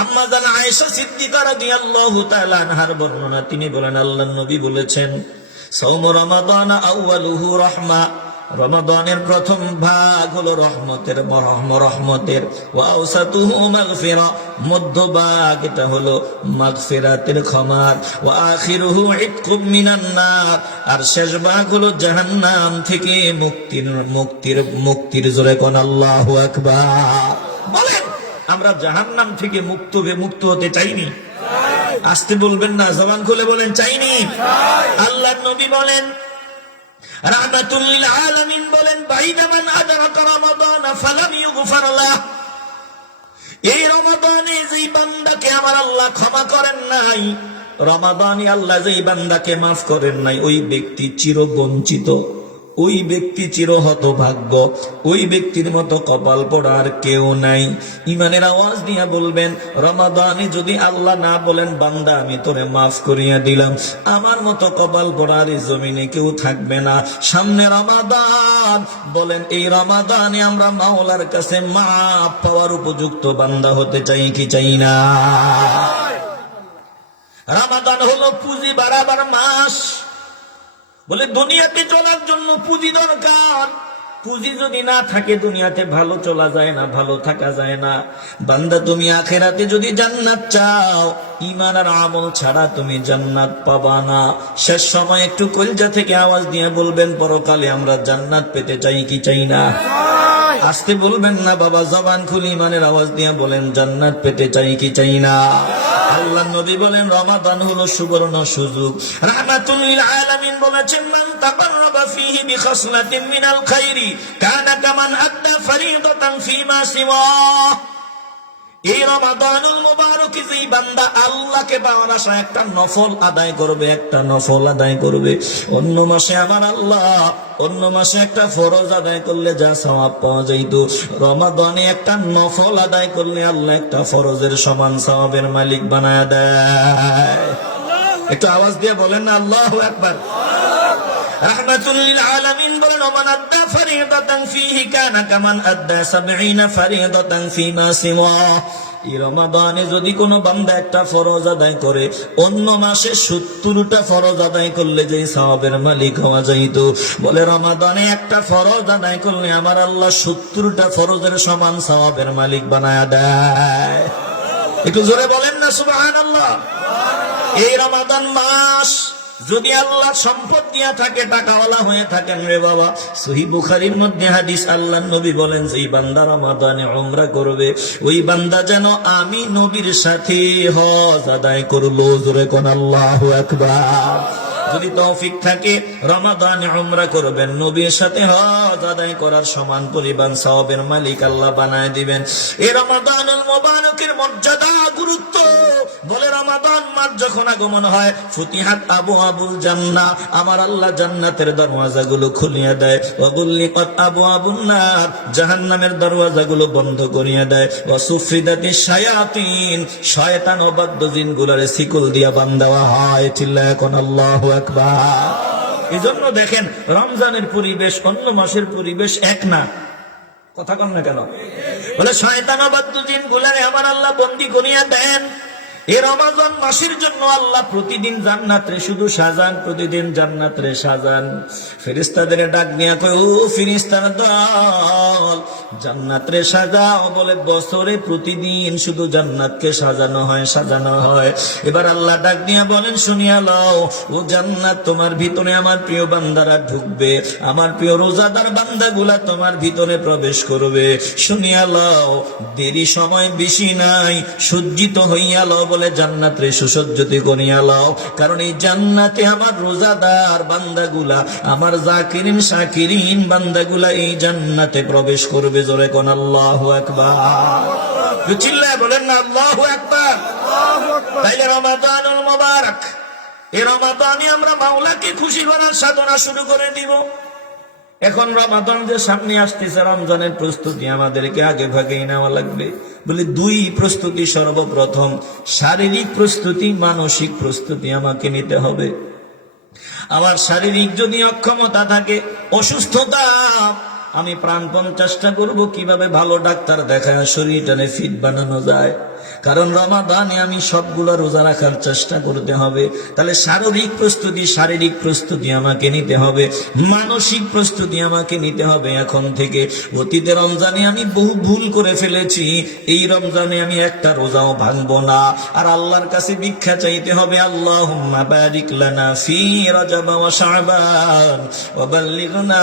আম্মা জান আয়েশা সিদ্দিকা রাদিয়াল্লাহু তাআলা আনহার বর্ণনা, তিনি বলেন আল্লাহ নবী বলেছেন সাওম রমাদান আউয়ালুহু রাহমা, রমাদানের প্রথম ভাগ হলো রহমতের, রহমতের। ওয়া আওসাতুহু মাগফিরা, মধ্যভাগ এটা হলো মাগফিরাতের, ক্ষমার। ওয়া আখিরুহু ইতকুম মিনান নার, আর শেষ ভাগ হলো জাহান্নাম থেকে মুক্তির। জোরে কোন আল্লাহু আকবার। বলেন আমরা জাহান্নাম থেকে মুক্ত হতে চাইনি? আসতে বলবেন না, জবান খুলে বলেন চাইনি? আল্লাহ নবী বলেন রাহমাতুল লিল আলামিন বলেন, বাইদা মান আদরাকা রমাদান ফালাম ইগফার লাহ, এই রমাদানে যেই বান্দাকে আমার আল্লাহ ক্ষমা করেন নাই, রমাদানে আল্লাহ যেই বান্দাকে মাফ করেন নাই, ওই ব্যক্তি চিরবঞ্চিত, ওই ব্যক্তি চির হতভাগ্য, ওই ব্যক্তির মতো কপাল পড়ার কেউ নাই। ইমানের আওয়াজ দিয়া বলবেন রমাদানে যদি আল্লাহ না বলেন বান্দা আমি তোরে মাফ করিয়া দিলাম, আমার মতো কপাল পড়ার এই জমিনে কেউ থাকবে না। সামনে রমাদান, বলেন এই রমাদানে আমরা মাওলার কাছে মাফ পাওয়ার উপযুক্ত বান্দা হতে চাই কি চাই না? রমাদান হলো পুঁজি বাড়াবার মাস। বলে দুনিয়াতে চলার জন্য পুঁজি দরকার, পুঁজি যদি না থাকে দুনিয়াতে ভালো চলা যায় না, ভালো থাকা যায় না। বান্দা তুমি আখিরাতে যদি জান্নাত চাও, ঈমান আর আমল ছাড়া তুমি জান্নাত পাবা না। শেষ সময় একটু কলজা থেকে আওয়াজ দিয়ে বলবেন পরকালে আমরা জান্নাত পেতে চাই কি চাই না? আসতে বলবেন না বাবা, জবান খুলে ঈমানের আওয়াজ দিয়ে বলেন জান্নাত পেতে চাই কি চাই না? আল্লাহ নবী বলেন রমাদান হলো সুবর্ণ সুযোগ। রাহমাতুল লিল আলামিন বলেছেন, মান তাকাররাবা ফীহি বিখাসলাতিন মিনাল খায়রি কানা কামান আদ্দা ফরিদাতান ফীমা সিওয়া। এই রমাদানুল মুবারকে যেই বান্দা আল্লাহকে পাওয়ার আশায় একটা নফল আদায় করবে, একটা নফল আদায় করবে, অন্য মাসে আমার আল্লাহ অন্য মাসে একটা ফরজ আদায় করলে যা সওয়াব পাওয়া যাইত, রমাদানে একটা নফল আদায় করলে আল্লাহ একটা ফরজের সমান সওয়াবের মালিক বানায় দেয়। একটু আওয়াজ দিয়ে বলেন না আল্লাহু আকবার। রাহমাতুল লিল আলামিন বলেন, ওমান আদ্দা ফরিদাতান ফীহি কানা কামান আদ্দা 70 ফরিদাতান ফীমা সিওয়া। এই রমাদানে যদি কোনো বান্দা একটা ফরজ আদায় করে, অন্য মাসে 70টা ফরজ আদায় করলে যে সওয়াবের মালিক হওয়া যাইত, বলে রমাদানে একটা ফরজ আদায় করলে আমার আল্লাহ 70টা ফরজের সমান সওয়াবের মালিক বানায়া দেয়। একটু জোরে বলেন না সুবহানাল্লাহ। এই রমাদান মাস যদি আল্লাহ সম্পদ দিয়া থাকে, টাকাওয়ালা হয়ে থাকেন রে বাবা, সহিহ বুখারীর মধ্যে হাদিস, আল্লাহর নবী বলেন যে বান্দা রমাদানে উমরা করবে, ওই বান্দা যেন আমি নবীর সাথে হজ আদায় করলো। জোরে কোন আল্লাহু আকবার। যদি তৌফিক থাকে রমাদানে উমরা করবেন, নবীর সাথে হজ আদায় করার সমান পরিমাণ সওয়াবের মালিক আল্লাহ বানায় দিবেন। এই রমাদানুল মুবারকের মর্যাদা, গুরুত্ব, বলে রমাদান মাস যখন আগমন হয়, ফুতিহাত আবওয়াবুল জান্নাহ, আমার আল্লাহ জান্নাতের দরওয়াজাগুলো খুলিয়ে দেয়। ওয়াগুল্লিকাত আবওয়াবুন নার, জাহান্নামের দরওয়াজাগুলো বন্ধ করিয়ে দেয়। ওয়াসুফিদাতিশ শায়াতিন, শয়তান ও বাদ্য জিনগুলোরে শিকল দিয়া বান্ধাওয়া হয়। চিল্লায়া কোন আল্লাহু আকবার। এজন্য দেখেন রমজানের পরিবেশ অন্য মাসের পরিবেশ এক না। কথা কন না কেন? বলে শয়তান ও বাদ্য জিনগুলোরে আমার আল্লাহ বন্দী করিয়া দেন। এই রমাদান মাসের জন্য আল্লাহ প্রতিদিন জান্নাতে শুধু সাজান, প্রতিদিন জান্নাতে সাজান। ফেরেশতাদের ডাক নিয়ে কয়, ও ফেরেশতার দল, জান্নাতে সাজাও। বলে বছরে প্রতিদিন শুধু জান্নাতকে সাজানো হয়, সাজানো হয়। এবার আল্লাহ ডাক নিয়ে বলেন, শুনিয়া লও, ও জান্নাত তোমার ভিতরে আমার প্রিয় বান্দারা ঢুকবে, আমার প্রিয় রোজাদার বান্দাগুলা তোমার ভিতরে প্রবেশ করবে। শুনিয়া লও, দেরি সময় বেশি নাই, সজ্জিত হইয়া লও, বলে জান্নাতে সুসজ্জিত করিয়া লও। কারণ এই জান্নাতে আমার রোজাদার বান্দাগুলা, আমার জাকিরিন শাকিরিন বান্দাগুলা এই জান্নাতে প্রবেশ করবে। জোরে কোন আল্লাহু আকবার। চিল্লায় বলেন না আল্লাহু আকবার। তাইলে রমাদানুল মুবারক, এই রমাদানে আমরা মাওলাকে খুশি করার সাধনা শুরু করে দিব। এখন রমাদান যে সামনে আসতেছে, রমজানের প্রস্তুতি আমাদেরকে আগে ভাগেই নেওয়া লাগবে। বলে দুই প্রস্তুতি, সর্বপ্রথম শারীরিক প্রস্তুতি, মানসিক প্রস্তুতি আমাকে নিতে হবে। আমার শারীরিক যদি অক্ষমতা থাকে, অসুস্থতা, আমি প্রাণপণ চেষ্টা করব কিভাবে ভালো ডাক্তার দেখায় শরীরটাকে ফিট বানানো যায়। কারণ রমাদানে আমি সবগুলো রোজা রাখার চেষ্টা করতে হবে। তাহলে শারীরিক প্রস্তুতি আমাকে নিতে হবে, মানসিক প্রস্তুতি আমাকে নিতে হবে এখন থেকে। অতীতে রমজানে আমি বহু ভুল করে ফেলেছি, এই রমজানে আমি একটা রোজাও ভাঙবো না। আর আল্লাহর কাছে ভিক্ষা চাইতে হবে, আল্লাহুম্মা বারিক লানা ফি রজব ওয়া শাবান ওয়া বাল্লিগনা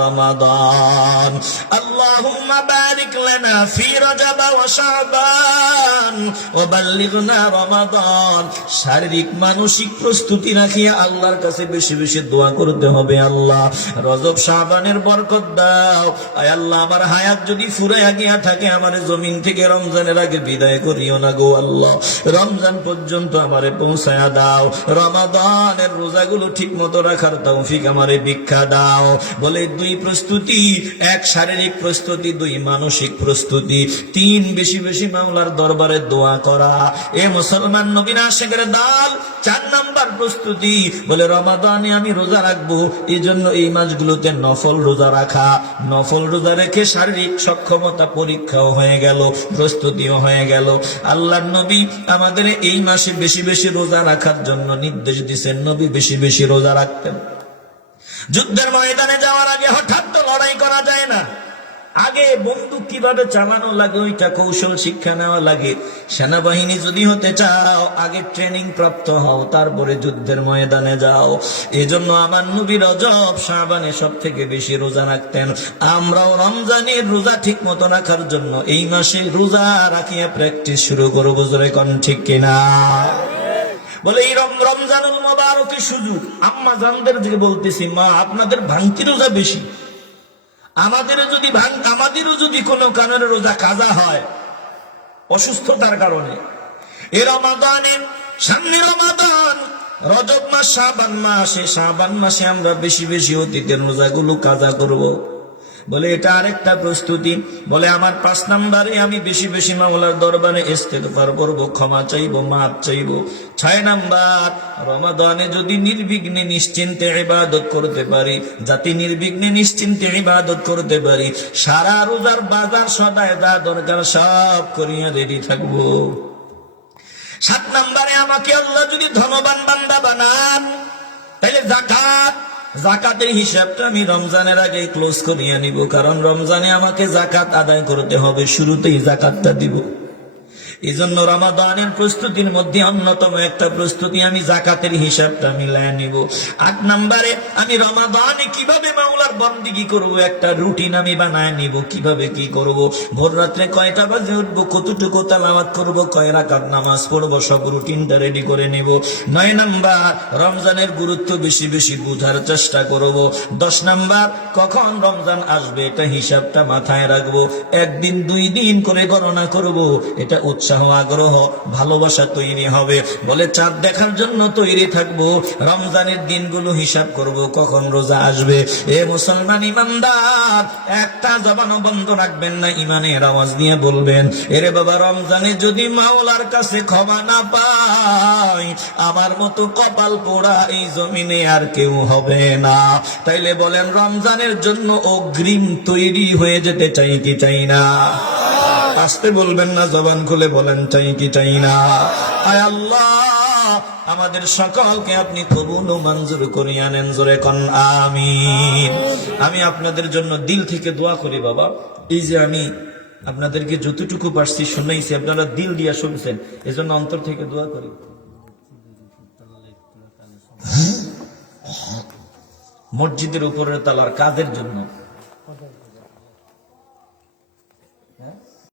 রমাদান। আল্লাহুম্মা বারিক লানা ফি রজব ওয়া শাবান ওয়া বাল্লিগনা রমাদান। শারীরিক মানসিক প্রস্তুতি রাখিয়া আল্লাহর কাছে বেশি বেশি দোয়া করতে হবে, আল্লাহ রজব শাবানের বরকত দাও। আয় আল্লাহ, আমার হায়াত যদি ফুরাইয়া গিয়া থাকে, আমার জমিন থেকে রমজানের আগে বিদায় করিও না গো আল্লাহ। রমজান পর্যন্ত আমারে পৌঁছায়া দাও। রমাদানের রোজাগুলো ঠিক মতো রাখার তৌফিক আমারে ভিক্ষা দাও। বলে দুই প্রস্তুতি, এক শারীরিক প্রস্তুতি, দুই মানসিক প্রস্তুতি, তিন বেশি বেশি মাওলার দরবারে দোয়া করা। এ মুসলমান নবীন আশিকের দল, 4 নাম্বার প্রস্তুতি, বলে রমাদানে আমি রোজা রাখবো, এই জন্য এই মাসগুলোতে নফল রোজা রাখা। নফল রোজা রেখে শারীরিক সক্ষমতা পরীক্ষাও হয়ে গেল, প্রস্তুতিও হয়ে গেল। আল্লাহর নবী আমাদের এই মাসে বেশি বেশি রোজা রাখার জন্য নির্দেশ দিয়েছেন। নবী বেশি বেশি রোজা রাখতেন। যুদ্ধের ময়দানে যাওয়ার আগে হঠাৎ তো লড়াই করা যায় না, আগে বন্দুক কিভাবে চালানো লাগে ওইটা কৌশল শিক্ষা নেওয়া লাগে। সেনাবাহিনী যদি হতে চাও, আগে ট্রেনিং প্রাপ্ত হও, তারপরে যুদ্ধের ময়দানে যাও। এজন্য আমার নবী রজব শাবানে সব থেকে বেশি রোজা রাখতেন। আমরাও রমজানের রোজা ঠিক মতো রাখার জন্য এই মাসে রোজা রাখিয়া প্র্যাকটিস শুরু করবো। জোরে কোন ঠিক কিনা? বলে এই রমজানুল মুবারকের সুযোগ। আম্মা জানদের দিকে বলতেছি, মা আপনাদের ভাঙতি রোজা বেশি, আমাদেরও যদি কোনো কারণে রোজা কাজা হয় অসুস্থতার কারণে, এ রমাদানে, সামনে রমাদান, রজব মাস, শাবান মাসে আমরা বেশি বেশি অতীতের রোজাগুলো কাজা করব। বলে এটা আরেকটা প্রস্তুতি। বলে আমার 5 নম্বরে আমি বেশি বেশি মাওলার দরবারে ইস্তেগফার করব, ক্ষমা চাইবো, মাফ চাইবো। 6 নাম্বার, রমাদানে যদি নির্বিঘ্নে নিশ্চিন্তে ইবাদত করতে পারি, যাতে নির্বিঘ্নে নিশ্চিন্তে ইবাদত করতে পারি, সারা রোজার বাজার সদায় যা দরকার সব করিয়া রেডি থাকবো। 7 নম্বরে আমাকে আল্লাহ যদি ধনবান বান্দা বানান, তাহলে জাকাতের হিসাবটা আমি রমজানের আগে ক্লোজ করিয়া নিব, কারণ রমজানে আমাকে জাকাত আদায় করতে হবে, শুরুতেই জাকাতটা দিব। এই জন্য রমাদানের প্রস্তুতির মধ্যে অন্যতম একটা প্রস্তুতি আমি জাকাতের হিসাবটা মিলায় নিব। 8 নম্বরে আমি রমাদানে কিভাবে মাওলার বন্দেগী করব, একটা রুটিন আমি বানায় নিব, কিভাবে কি করব, ভোর রাত্রে কয়টা বাজে উঠবো, কতটুকু তেলাওয়াত করব, কয় রাকাত নামাজ পড়বো, সব রুটিনটা রেডি করে নিব। 9 নাম্বার, রমজানের গুরুত্ব বেশি বেশি বোঝার চেষ্টা করব। 10 নাম্বার, কখন রমজান আসবে এটা হিসাবটা মাথায় রাখবো, 1 দিন 2 দিন করে গণনা করব, এটা উৎসাহ, আগ্রহ, ভালোবাসা তৈরি হবে। বলে চাঁদ দেখার জন্য তৈরি থাকবো, রমজানের দিনগুলো হিসাব করব, কখন রোজা আসবে। এ মুসলমান ইমানদার, একটা জবানও বন্ধ রাখবেন না, ইমানের আওয়াজ দিয়ে বলবেন, এরে বাবা, রমজানে যদি মাওলার কাছে ক্ষমা না পাই, আমার মতো কপাল পোড়া এই জমিনে আর কেউ হবে না। তাইলে বলেন, রমজানের জন্য অগ্রিম তৈরি হয়ে যেতে চাই কি চাই না? আসতে বলবেন না, জবান খুলে বলেন, চাই কি চাই না? আয় আল্লাহ, আমাদের সকলকে আপনি কবুল ও মঞ্জুর করিয়া নেন, জোরে কোন আমিন। আমি আপনাদের জন্য দিল থেকে দোয়া করি বাবা, এই যে আমি আপনাদেরকে যতটুকু পারছি শুনাইছি, আপনারা দিল দিয়া শুনছেন, এজন্য অন্তর থেকে দোয়া করি। মসজিদের উপরের তালার কাজের জন্য,